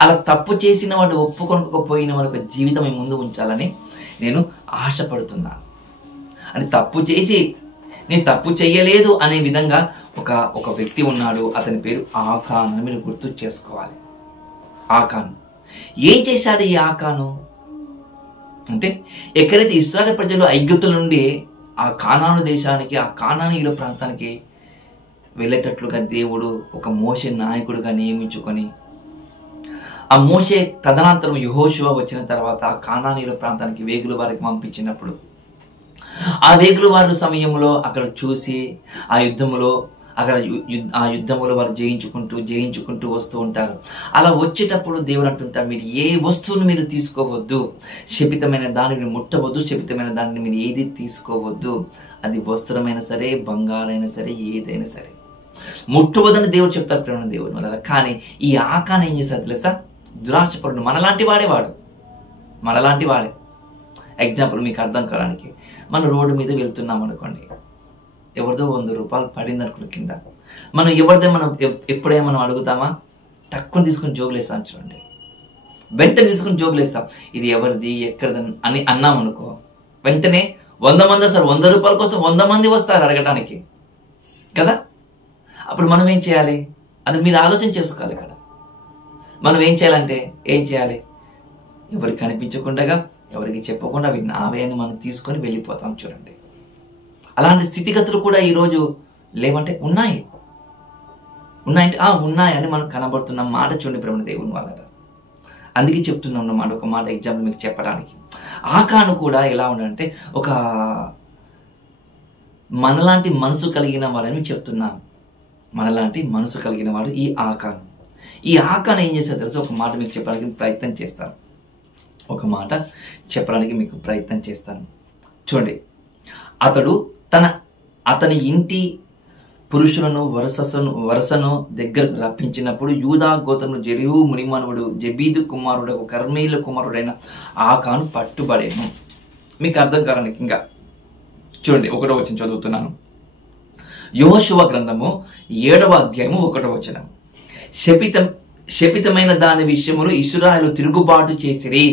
అలా తప్పు చేసిన వాడు ఒప్పుకొనకపోయిన వాడు ఒక జీవితం ముందు ఉంచాలని నేను ఆశపడుతున్నాను. అని తప్పు చేసి నేను తప్పు చేయలేదు అనే విధంగా ఒక వ్యక్తి ఉన్నాడు. అతని పేరు ఆకాను అని మీరు గుర్తు చేసుకోవాలి. ఆకాను ఏం చేశాడు? ఈ ఆకాను అంటే ఎక్కడైతే ఇశ్రాయేలు ప్రజలు ఐగుప్తుల నుండి ఆ కానాను దేశానికి, ఆ కానానీయుల ప్రాంతానికి వెళ్ళేటట్లుగా దేవుడు ఒక మోషే నాయకుడిగా నియమించుకొని, ఆ మోషే తదనంతరం యెహోషువ వచ్చిన తర్వాత ఆ కానానీయుల ప్రాంతానికి వేగుల వారికి పంపించినప్పుడు, ఆ వేగుల వారి సమయంలో అక్కడ చూసి ఆ యుద్ధంలో వారు జయించుకుంటూ వస్తూ ఉంటారు. అలా వచ్చేటప్పుడు దేవుడు అంటుంటారు, మీరు ఏ వస్తువును మీరు తీసుకోవద్దు, శపితమైన దాన్ని మీరు ముట్టవద్దు, శపితమైన దాన్ని మీరు ఏది తీసుకోవద్దు. అది వస్త్రమైనా సరే, బంగారైనా సరే, ఏదైనా సరే ముట్టవద్దని దేవుడు చెప్తారు ప్రేమ దేవుడు వల్ల. కానీ ఈ ఆకాను ఏం చేశారు తెలుసా? దురాశపరుడు, మనలాంటి వాడే. ఎగ్జాంపుల్ మీకు అర్థం కావడానికి, మనం రోడ్డు మీద వెళ్తున్నాం అనుకోండి, ఎవరిదో 100 రూపాయలు పడింది అనుకున్న కింద, మనం ఎప్పుడైనా మనం అడుగుతామా? తక్కువ తీసుకుని జోబులు వేస్తాం. చూడండి, వెంటనే తీసుకుని జోబులు వేస్తాం. ఇది ఎవరిది, ఎక్కడిది అని అన్నాం అనుకో, వెంటనే 100 మంది వస్తారు. 100 రూపాయల కోసం 100 మంది వస్తారు అడగటానికి కదా. అప్పుడు మనం ఏం చేయాలి? అది మీరు ఆలోచన చేసుకోవాలి కదా. మనం ఏం చేయాలి? ఎవరికి కనిపించకుండా, ఎవరికి చెప్పకుండా అవి నావే అని మనం తీసుకొని వెళ్ళిపోతాం. చూడండి, అలాంటి స్థితిగతులు కూడా ఈరోజు లేవంటే ఉన్నాయంటే ఉన్నాయి అని మనకు కనబడుతున్న మాట చూడండి ప్రేమ దేవుని వల్ల. అందుకే చెప్తున్నాం అన్నమాట. ఒక మాట ఎగ్జాంపుల్ మీకు చెప్పడానికి, ఆకాను కూడా ఎలా ఉండాలంటే ఒక మనలాంటి మనసు కలిగిన వాడని చెప్తున్నాను. మనలాంటి మనసు కలిగిన వాడు ఈ ఆకాను. ఈ ఆకాను ఏం చేస్తారో తెలుసు? ఒక మాట మీకు చెప్పడానికి ప్రయత్నం చేస్తాను. చూడండి, అతని ఇంటి పురుషులను వరసను దగ్గరకు రప్పించినప్పుడు యూదా గోత్రమును జెరీహు మునిమనుడు జెబీదు కుమారుడు కర్మీల కుమారుడైన ఆకాను పట్టుబడేను. మీకు అర్థం కావడానికి ఇంకా చూడండి, 1వ వచనం చదువుతున్నాను. యెహోషువ గ్రంథము 7వ అధ్యాయము 1వ వచనం. శపితమైన దాని విషయములో ఇశ్రాయేలు తిరుగుబాటు చేసిరి.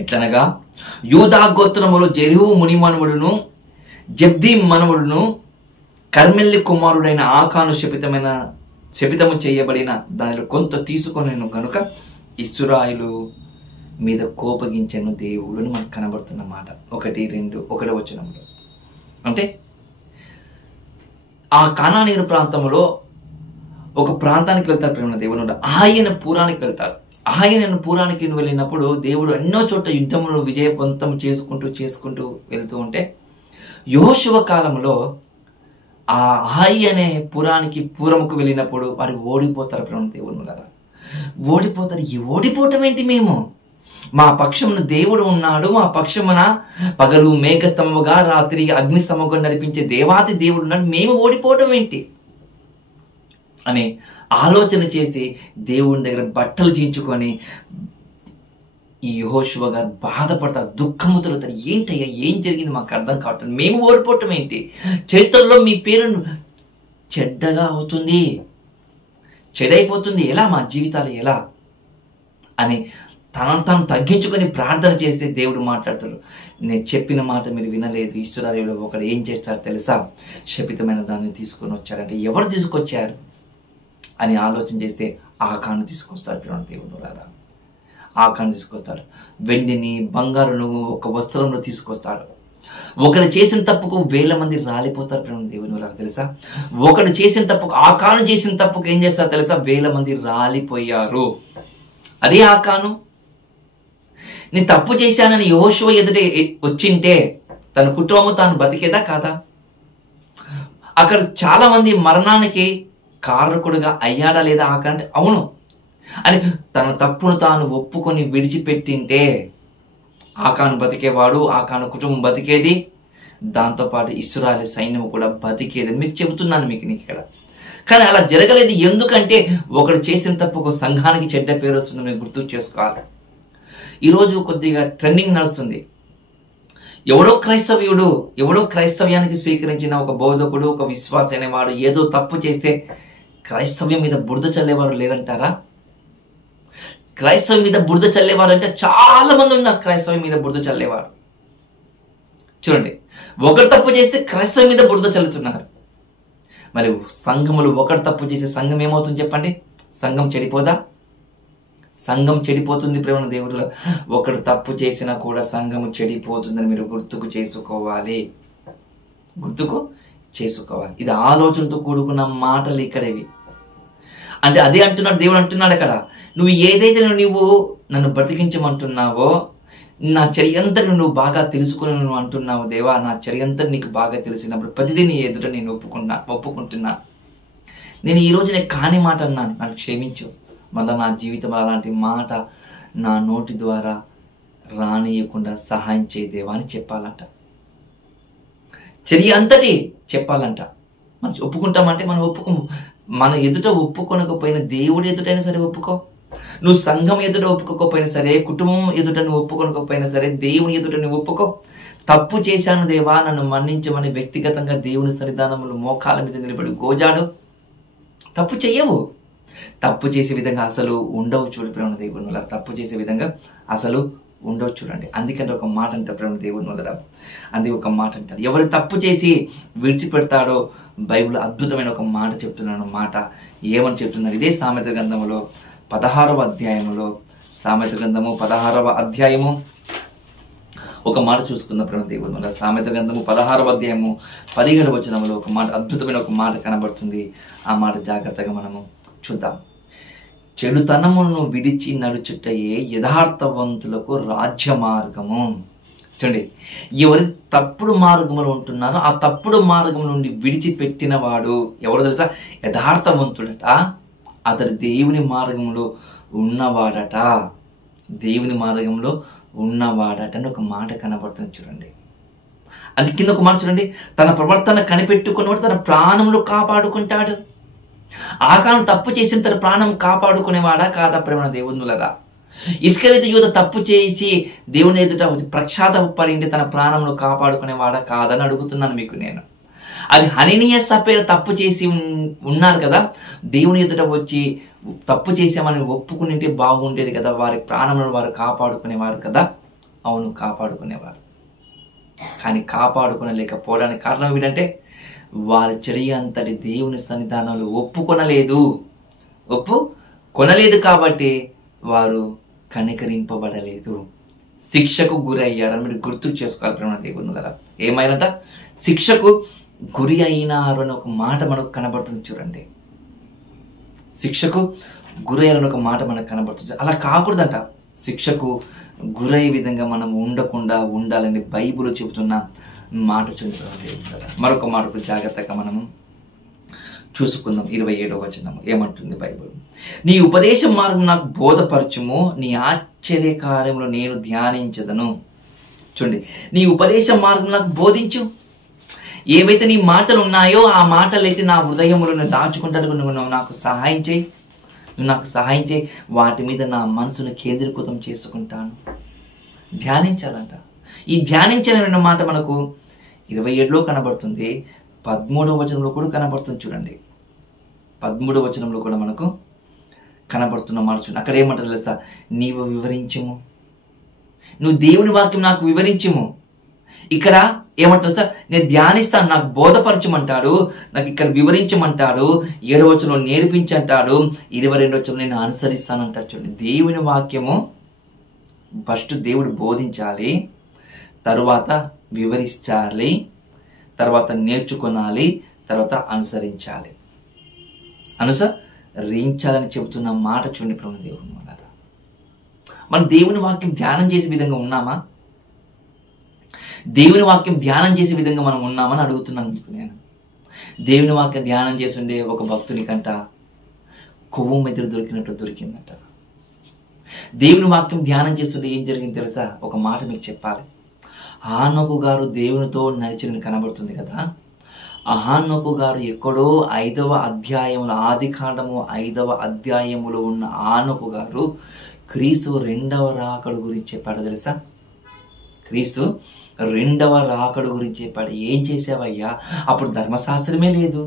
ఎట్లనగా యూదా గోత్రములో జెరుహు ముని మనవడును జబ్దీ మనవడును కర్మెల్లి కుమారుడైన ఆకాను శపితము చేయబడిన దానిలో కొంత తీసుకొనేను కనుక ఇశ్రాయేలు మీద కోపగించెను దేవుడు అని మనకు కనబడుతున్న మాట 1:2 వచనంలో. అంటే ఆ కానానీయుల ప్రాంతంలో ఒక ప్రాంతానికి వెళ్తారు ప్రేమ దేవుడు, ఆయన పూరానికి వెళ్తారు. ఆయన పూరానికి వెళ్ళినప్పుడు దేవుడు ఎన్నో చోట్ల యుద్ధములు విజయవంతం చేసుకుంటూ వెళ్తూ ఉంటే యెహోషువ కాలంలో ఆ హాయి అనే పూరముకు వెళ్ళినప్పుడు వారు ఓడిపోతారు ప్రేమ దేవుడు. ఓడిపోతారు. ఓడిపోవటం ఏంటి? మేము మా పక్షమున దేవుడు ఉన్నాడు, మా పక్షమున పగలు మేఘస్తంభముగా రాత్రి అగ్నిస్తంభముగా నడిపించే దేవాతి దేవుడు ఉన్నాడు, మేము ఓడిపోవటం ఏంటి అని ఆలోచన చేసి దేవుని దగ్గర బట్టలు చించుకొని ఈ యెహోషువ గారు బాధపడతారు, దుఃఖము తొలుగుతారు. ఏంటయ్యా, ఏం జరిగింది మాకు అర్థం కావట్లేదు, మేము ఓడిపోవటం ఏంటి, చరిత్రలో మీ పేరు చెడ్డగా అవుతుంది, చెడైపోతుంది, ఎలా మా జీవితాలు ఎలా అని తనను తాను తగ్గించుకొని ప్రార్థన చేస్తే దేవుడు మాట్లాడతాడు, నేను చెప్పిన మాట మీరు వినలేదు, ఇశ్రాయేలులో ఒకడు ఏం చేస్తారో తెలుసా, శపితమైన దాన్ని తీసుకొని వచ్చారంటే ఎవరు తీసుకొచ్చారు అని ఆలోచన చేస్తే ఆకాను తీసుకొస్తారు దేవుడు. ఆకాను తీసుకొస్తాడు, వెండిని బంగారును ఒక వస్త్రంలో తీసుకొస్తాడు. ఒకడు చేసిన తప్పుకు 1000 మంది రాలిపోతారు దేవుని తెలుసా. ఒకడు చేసిన తప్పుకు, ఆకాను చేసిన తప్పుకు ఏం చేస్తారు తెలుసా, 1000 మంది రాలిపోయారు. అదే ఆకాను నేను తప్పు చేశానని యెహోషువ ఎదుట వచ్చింటే తన కుటుంబం తాను బతికేదా కాదా? అక్కడ చాలా మంది మరణానికి కారకుడుగా అయ్యాడా లేదా ఆకాను అంటే అవును అని తన తప్పును తాను ఒప్పుకొని విడిచిపెట్టింటే ఆకాను బతికేవాడు, ఆకాను కుటుంబం బతికేది, దాంతోపాటు ఇశ్రాయేలు సైన్యం కూడా బతికేది మీకు చెబుతున్నాను మీకు ఇక్కడ. కానీ అలా జరగలేదు. ఎందుకంటే ఒకడు చేసిన తప్పుకు సంఘానికి చెడ్డ పేరు వస్తుంది, మీరు గుర్తు చేసుకోవాలి. ఈరోజు కొద్దిగా ట్రెండింగ్ నడుస్తుంది. ఎవడో క్రైస్తవ్యానికి స్వీకరించిన ఒక బోధకుడు, ఒక విశ్వాసి అనేవాడు ఏదో తప్పు చేస్తే క్రైస్తవ్యం మీద బురద చల్లేవారు లేరంటారా? క్రైస్తవం మీద బురద చల్లేవారు అంటే చాలా మంది ఉన్నారు. క్రైస్తవం మీద బురద చల్లేవారు చూడండి, ఒకరు తప్పు చేస్తే క్రైస్తవం మీద బురద చల్లుతున్నారు. మరి సంఘములు ఒకరు తప్పు చేసే సంఘం ఏమవుతుంది చెప్పండి? సంఘం చెడిపోదా? సంఘం చెడిపోతుంది ప్రేమ దేవుడు. ఒకడు తప్పు చేసినా కూడా సంఘము చెడిపోతుందని మీరు గుర్తుకు చేసుకోవాలి. ఇది ఆలోచనతో కూడుకున్న మాటలు ఇక్కడవి. అంటే అదే అంటున్నాడు దేవుడు, అంటున్నాడు అక్కడ, నువ్వు ఏదైతే నువ్వు నన్ను బ్రతికించమంటున్నావో, నా చర్యంతని నువ్వు బాగా తెలుసుకుని నువ్వు అంటున్నావు దేవా, నా చర్యంతని నీకు బాగా తెలిసినప్పుడు ప్రతిదీ నీ ఎదుట నేను ఒప్పుకుంటున్నా. నేను ఈరోజు నేను కాని మాట అన్నాను, నన్ను క్షమించు. మళ్ళీ నా జీవితం అలాంటి మాట నా నోటి ద్వారా రానియకుండా సహాయం చేయదేవా అని చెప్పాలంట. చర్య అంతటి చెప్పాలంట. మనం ఒప్పుకుంటామంటే మనం ఒప్పుకోము. మన ఎదుట ఒప్పుకొనకపోయినా దేవుడి ఎదుటైనా సరే ఒప్పుకో. నువ్వు సంఘం ఎదుట ఒప్పుకోకపోయినా సరే, కుటుంబం ఎదుట నువ్వు ఒప్పుకొనకపోయినా సరే, దేవుని ఎదుట నువ్వు ఒప్పుకో. తప్పు చేశాను దేవా, నన్ను మన్నించమని వ్యక్తిగతంగా దేవుని సన్నిధానములు మోకాల మీద నిలబడి గోజాడు. తప్పు చెయ్యవు. తప్పు చేసే విధంగా అసలు ఉండవు చూడు ప్రేమ దేవుని వల్ల. తప్పు చేసే విధంగా అసలు ఉండవు చూడండి. అందుకంటే ఒక మాట అంటారు ప్రేమ దేవుని వల్ల. అందుకే ఒక మాట అంటారు, ఎవరు తప్పు చేసి విడిచిపెడతాడో బైబిల్ అద్భుతమైన ఒక మాట చెప్తున్నాను. మాట ఏమని చెప్తున్నారు? ఇదే సామెత గ్రంథములో 16వ అధ్యాయములో, సామెత గ్రంథము 16వ అధ్యాయము ఒక మాట చూసుకుందాం ప్రేమ దేవుని వల్ల. సామెత గ్రంథము 16వ అధ్యాయము 17వ వచనములో ఒక మాట, అద్భుతమైన ఒక మాట కనబడుతుంది. ఆ మాట జాగ్రత్తగా మనము చూద్దాం. చెడుతనమును విడిచి నడుచుటయే యథార్థవంతులకు రాజ్య మార్గము. చూడండి, ఎవరి తప్పుడు మార్గములు ఉంటున్నారో ఆ తప్పుడు మార్గం నుండి విడిచిపెట్టిన వాడు ఎవరు తెలుసా? యథార్థవంతుడట. అతడు దేవుని మార్గంలో ఉన్నవాడట. దేవుని మార్గంలో ఉన్నవాడట అని ఒక మాట కనబడుతుంది చూడండి. అది కింద ఒక మాట చూడండి, తన ప్రవర్తన కనిపెట్టుకున్నవాడు తన ప్రాణంలో కాపాడుకుంటాడు. ఆకాను తప్పు చేసిన తన ప్రాణం కాపాడుకునేవాడా కాదా ప్రేమ దేవునులరా? ఇస్కరియోతు యూదా తప్పు చేసి దేవుని ఎదుట ప్రక్షాళపడి తన ప్రాణంలో కాపాడుకునేవాడా కాదని అడుగుతున్నాను మీకు నేను. అది హననీయ సఫేరా తప్పు చేసి ఉన్నారు కదా, దేవుని ఎదుట వచ్చి తప్పు చేసామని ఒప్పుకునింటే బాగుండేది కదా, వారి ప్రాణములను వారు కాపాడుకునేవారు కదా అవును, కాపాడుకునేవారు. కానీ కాపాడుకోలేకపోవడానికి కారణం ఏంటంటే వారి చెడి అంతటి దేవుని సన్నిధానంలో ఒప్పుకొనలేదు కాబట్టి వారు కనికరింపబడలేదు, శిక్షకు గురి అయ్యారని మీరు గుర్తు చేసుకోవాలి. ప్రేమ దేవునులారా, ఏమైనట శిక్షకు గురి అయినారు అని ఒక మాట మనకు కనబడుతుంది. చూడండి, శిక్షకు గురి అయ్యారని ఒక మాట మనకు కనబడుతుంది. అలా కాకూడదంట. శిక్షకు గురయ్యే విధంగా మనం ఉండకుండా ఉండాలని బైబిల్ చెబుతున్న మాట చూడండి. మరొక మాటకు జాగ్రత్తగా మనము చూసుకుందాం. 27వ వచనం ఏమంటుంది బైబిల్? నీ ఉపదేశ మార్గం నాకు బోధపరచుము, నీ ఆశ్చర్య కార్యములు నేను ధ్యానించదను. చూడండి, నీ ఉపదేశ మార్గం నాకు బోధించు. ఏవైతే నీ మాటలు ఉన్నాయో ఆ మాటలు అయితే నా హృదయంలో నేను దాచుకుంటాను. నువ్వు నాకు సహాయం చేయి, వాటి మీద నా మనసును కేంద్రీకృతం చేసుకుంటాను. ధ్యానించాలంట. ఈ ధ్యానించాలన్న మాట మనకు 27లో కనబడుతుంది, 13వ వచనంలో కూడా కనబడుతుంది. చూడండి, 13వ వచనంలో కూడా మనకు కనబడుతున్న మాట చూడండి. అక్కడ ఏమంటారు తెలుసా? నీవు వివరించుము, నువ్వు దేవుని వాక్యం నాకు వివరించుము. ఇక్కడ ఏమంటారు సార్? నేను ధ్యానిస్తాను, నాకు బోధపరచమంటాడు, నాకు ఇక్కడ వివరించమంటాడు. 7వ వచనంలో నేర్పించంటాడు, 22వ వచనంలో నేను అనుసరిస్తానంటాడు. చూడండి, దేవుని వాక్యము ఫస్ట్ దేవుడు బోధించాలి, తరువాత వివరించాలి, తర్వాత నేర్చుకోనాలి, తర్వాత అనుసరించాలి. అనుసరించాలని చెబుతున్న మాట చూడండి ప్రభు దేవుని వల్ల. మనం దేవుని వాక్యం ధ్యానం చేసే విధంగా ఉన్నామా? దేవుని వాక్యం ధ్యానం చేసే విధంగా మనం ఉన్నామని అడుగుతున్నాను మీకు నేను. దేవుని వాక్యం ధ్యానం చేస్తుండే ఒక భక్తుని కంట కొవ్వు మెదురు దొరికినట్టు దొరికిందట. దేవుని వాక్యం ధ్యానం చేస్తుంటే ఏం జరిగింది తెలుసా? ఒక మాట మీకు చెప్పాలి. హానోకు గారు దేవునితో నడిచిన కనబడుతుంది కదా. హానోకు గారు ఎక్కడో 5వ అధ్యాయములో, ఆదికాండము 5వ అధ్యాయములో ఉన్న హానోకు గారు క్రీస్తు 2వ రాకడ గురించి చెప్పాడు తెలుసా? క్రీస్తు 2వ రాకడ గురించి చెప్పాడు. ఏం చేసావయ్యా? అప్పుడు ధర్మశాస్త్రమే లేదు.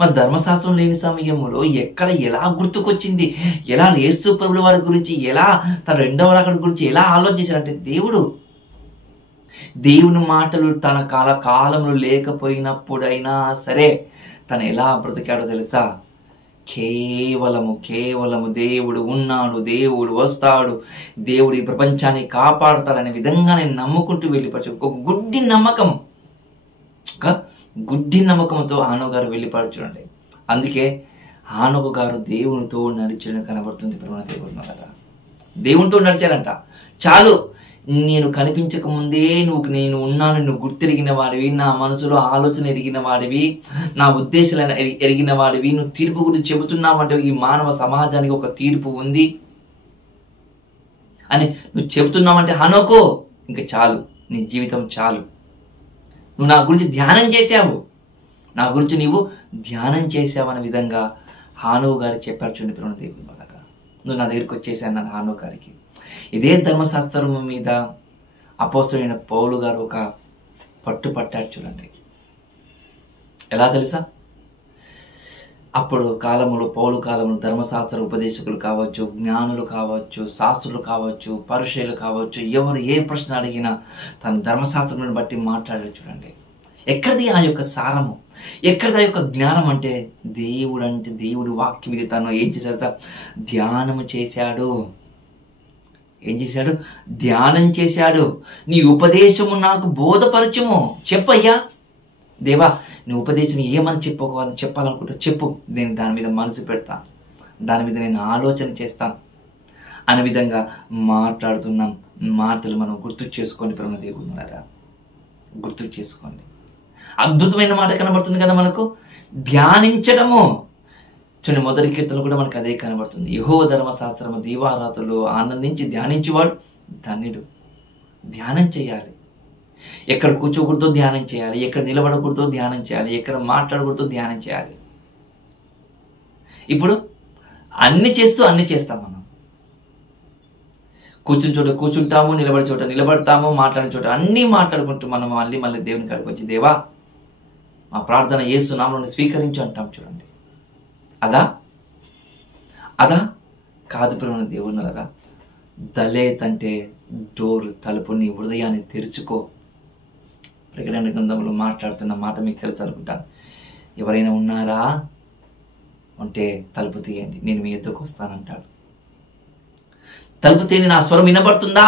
మరి ధర్మశాస్త్రం లేని సమయంలో ఎక్కడ ఎలా గుర్తుకొచ్చింది? ఎలా యేసు ప్రభుల వారి గురించి, ఎలా తన 2వ రాకడ గురించి ఎలా ఆలోచించారంటే దేవుని మాటలు తన కాలంలో లేకపోయినప్పుడైనా సరే తను ఎలా బ్రతికాడో తెలుసా? కేవలము దేవుడు ఉన్నాడు, దేవుడు వస్తాడు, దేవుడు ఈ ప్రపంచాన్ని కాపాడుతాడనే విధంగా నేను నమ్ముకుంటూ వెళ్ళిపోవచ్చు. ఒక గుడ్డి నమ్మకంతో హానోకు గారు వెళ్ళిపోయాడు. చూడండి, అందుకే హానోకు గారు దేవునితో నడిచడం కనబడుతుంది. ప్రేమ దేవుని వల్ల దేవునితో నడిచారంట. చాలు, నేను కనిపించక ముందే నేను ఉన్నాను, నువ్వు గుర్తెరిగిన వాడివి, నా మనసులో ఆలోచన ఎరిగిన వాడివి, నా ఉద్దేశాలను ఎరిగిన వాడివి, నువ్వు తీర్పు గురించి చెబుతున్నావంటే ఈ మానవ సమాజానికి ఒక తీర్పు ఉంది అని నువ్వు చెబుతున్నావంటే హానోకు ఇంకా చాలు, నీ జీవితం చాలు. నువ్వు నా గురించి ధ్యానం చేసావు అనే విధంగా హానోకు గారు చెప్పారు. చూడండి ప్రేమ దేవుని వల్ల, నువ్వు నా దగ్గరికి వచ్చేసాను అన్నాడు హానోకు గారికి. ఇదే ధర్మశాస్త్రం మీద అపోస్తలుడైన పౌలు గారు ఒక పట్టాడు. చూడండి, ఎలా తెలుసా? అప్పుడు కాలంలో, పౌలు కాలంలో ధర్మశాస్త్ర ఉపదేశకులు కావచ్చు, జ్ఞానులు కావచ్చు, శాస్త్రులు కావచ్చు, పరిచయులు కావచ్చు, ఎవరు ఏ ప్రశ్న అడిగినా తన ధర్మశాస్త్రం బట్టి మాట్లాడారు. చూడండి, ఎక్కడిది ఆ యొక్క సారము, ఎక్కడిది ఆ యొక్క జ్ఞానం అంటే దేవుడి వాక్యం మీద తను ఏం చేశాడు? ధ్యానం చేశాడు. ధ్యానం చేశాడు. నీ ఉపదేశము నాకు బోధపరచుము. చెప్పయ్యా దేవా, నీ ఉపదేశం ఏమని చెప్పాలనుకుంటా చెప్పు, నేను దాని మీద మనసు పెడతా, దాని మీద నేను ఆలోచన చేస్తాను అనే విధంగా మాట్లాడుతున్నాం. మాటలు మనం గుర్తు చేసుకోండి ప్రేమ దేవులారా, గుర్తు చేసుకోండి. అద్భుతమైన మాట కనబడుతుంది కదా మనకు, ధ్యానించడము. చూడండి, మొదటి కీర్తనలు కూడా మనకు అదే కనబడుతుంది. యెహోవా ధర్మశాస్త్రము దీవారాత్రులు ఆనందించి ధ్యానించేవాడు ధన్యుడు. ధ్యానం చేయాలి. ఎక్కడ కూర్చోకూడదో ధ్యానం చేయాలి, ఎక్కడ నిలబడకూడదో ధ్యానం చేయాలి, ఎక్కడ మాట్లాడకూడదో ధ్యానం చేయాలి. ఇప్పుడు అన్ని చేస్తాం మనం. కూర్చుని చోట కూర్చుంటాము, నిలబడే చోట నిలబడతాము, మాట్లాడిన చోట అన్నీ మాట్లాడుకుంటూ మనం మళ్ళీ దేవుని కాడికి వచ్చి, దేవా మా ప్రార్థన యేసు నామమున స్వీకరించు అంటాం. చూడండి, అదా కాదు ప్రేమ దేవునులరా. దళేత్ అంటే తలుపు నీ హృదయాన్ని తెరుచుకో. ప్రకటన గ్రంథంలో మాట్లాడుతున్న మాట మీకు తెలుసు అనుకుంటాను. ఎవరైనా ఉన్నారా అంటే తలుపు తీయండి, నేను మీ ఎద్దుకు వస్తానంటాడు. తలుపు తీయని నా స్వరం వినబడుతుందా?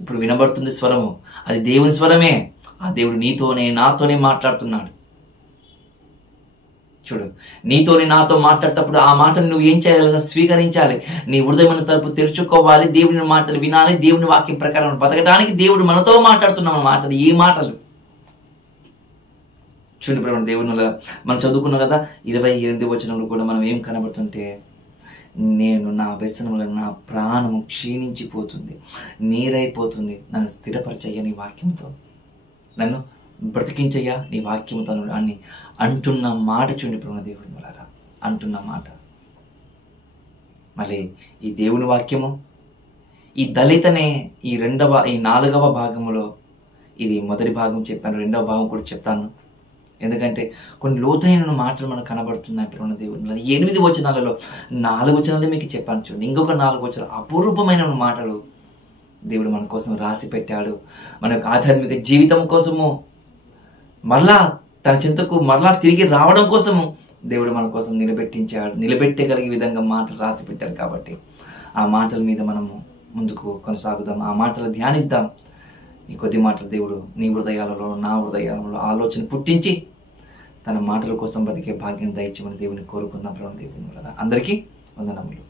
ఇప్పుడు వినబడుతుంది స్వరము, అది దేవుని స్వరమే. ఆ దేవుడు నీతోనే నాతోనే మాట్లాడుతున్నాడు. చూడు, నీతోనే నాతో మాట్లాడేటప్పుడు ఆ మాటను నువ్వు ఏం చేయాలి? స్వీకరించాలి. నీ హృదయం తలుపు తెరుచుకోవాలి, దేవుని మాటలు వినాలి, దేవుని వాక్యం ప్రకారం బతకడానికి దేవుడు మనతో మాట్లాడుతున్న మాటలు. ఈ మాటలు చూడండి ప్రేమ దేవుని వల్ల మనం చదువుకున్నాం కదా, 28 వచనంలో కూడా మనం ఏం కనబడుతుంటే, నేను నా వ్యసనముల నా ప్రాణము క్షీణించిపోతుంది, నీరైపోతుంది, నన్ను స్థిరపరచయ్యా నీ వాక్యంతో, నన్ను బ్రతికించయ్యా నీ వాక్యముతో అని అంటున్న మాట. చూడండి ప్రేమ దేవుని వల్ల అంటున్న మాట. మళ్ళీ ఈ దేవుని వాక్యము ఈ దళితనే ఈ 4వ భాగములో, ఇది మొదటి భాగం చెప్పాను, 2వ భాగం కూడా చెప్తాను. ఎందుకంటే కొన్ని లోతైన మాటలు మనకు కనబడుతున్నాయి ప్రేమ దేవుని. 8 వచనాలలో 4 వచనాలు మీకు చెప్పాను. చూడండి, ఇంకొక 4 వచనాలు అపూర్వమైన మాటలు దేవుడు మన కోసం రాసి పెట్టాడు. మన యొక్క ఆధ్యాత్మిక జీవితం కోసము, మరలా తన చెంతకు మరలా తిరిగి రావడం కోసము దేవుడు మన కోసం నిలబెట్టగలిగే విధంగా మాటలు రాసి పెట్టారు. కాబట్టి ఆ మాటల మీద మనము ముందుకు కొనసాగుదాం, ఆ మాటలు ధ్యానిద్దాం. ఈ కొద్ది మాటలు దేవుడు నీ హృదయాలలో నా హృదయాలలో ఆలోచన పుట్టించి తన మాటల కోసం బ్రతికే భాగ్యం దయచేయమని దేవుని కోరుకుందాం. దేవుని అందరికీ వందనములు.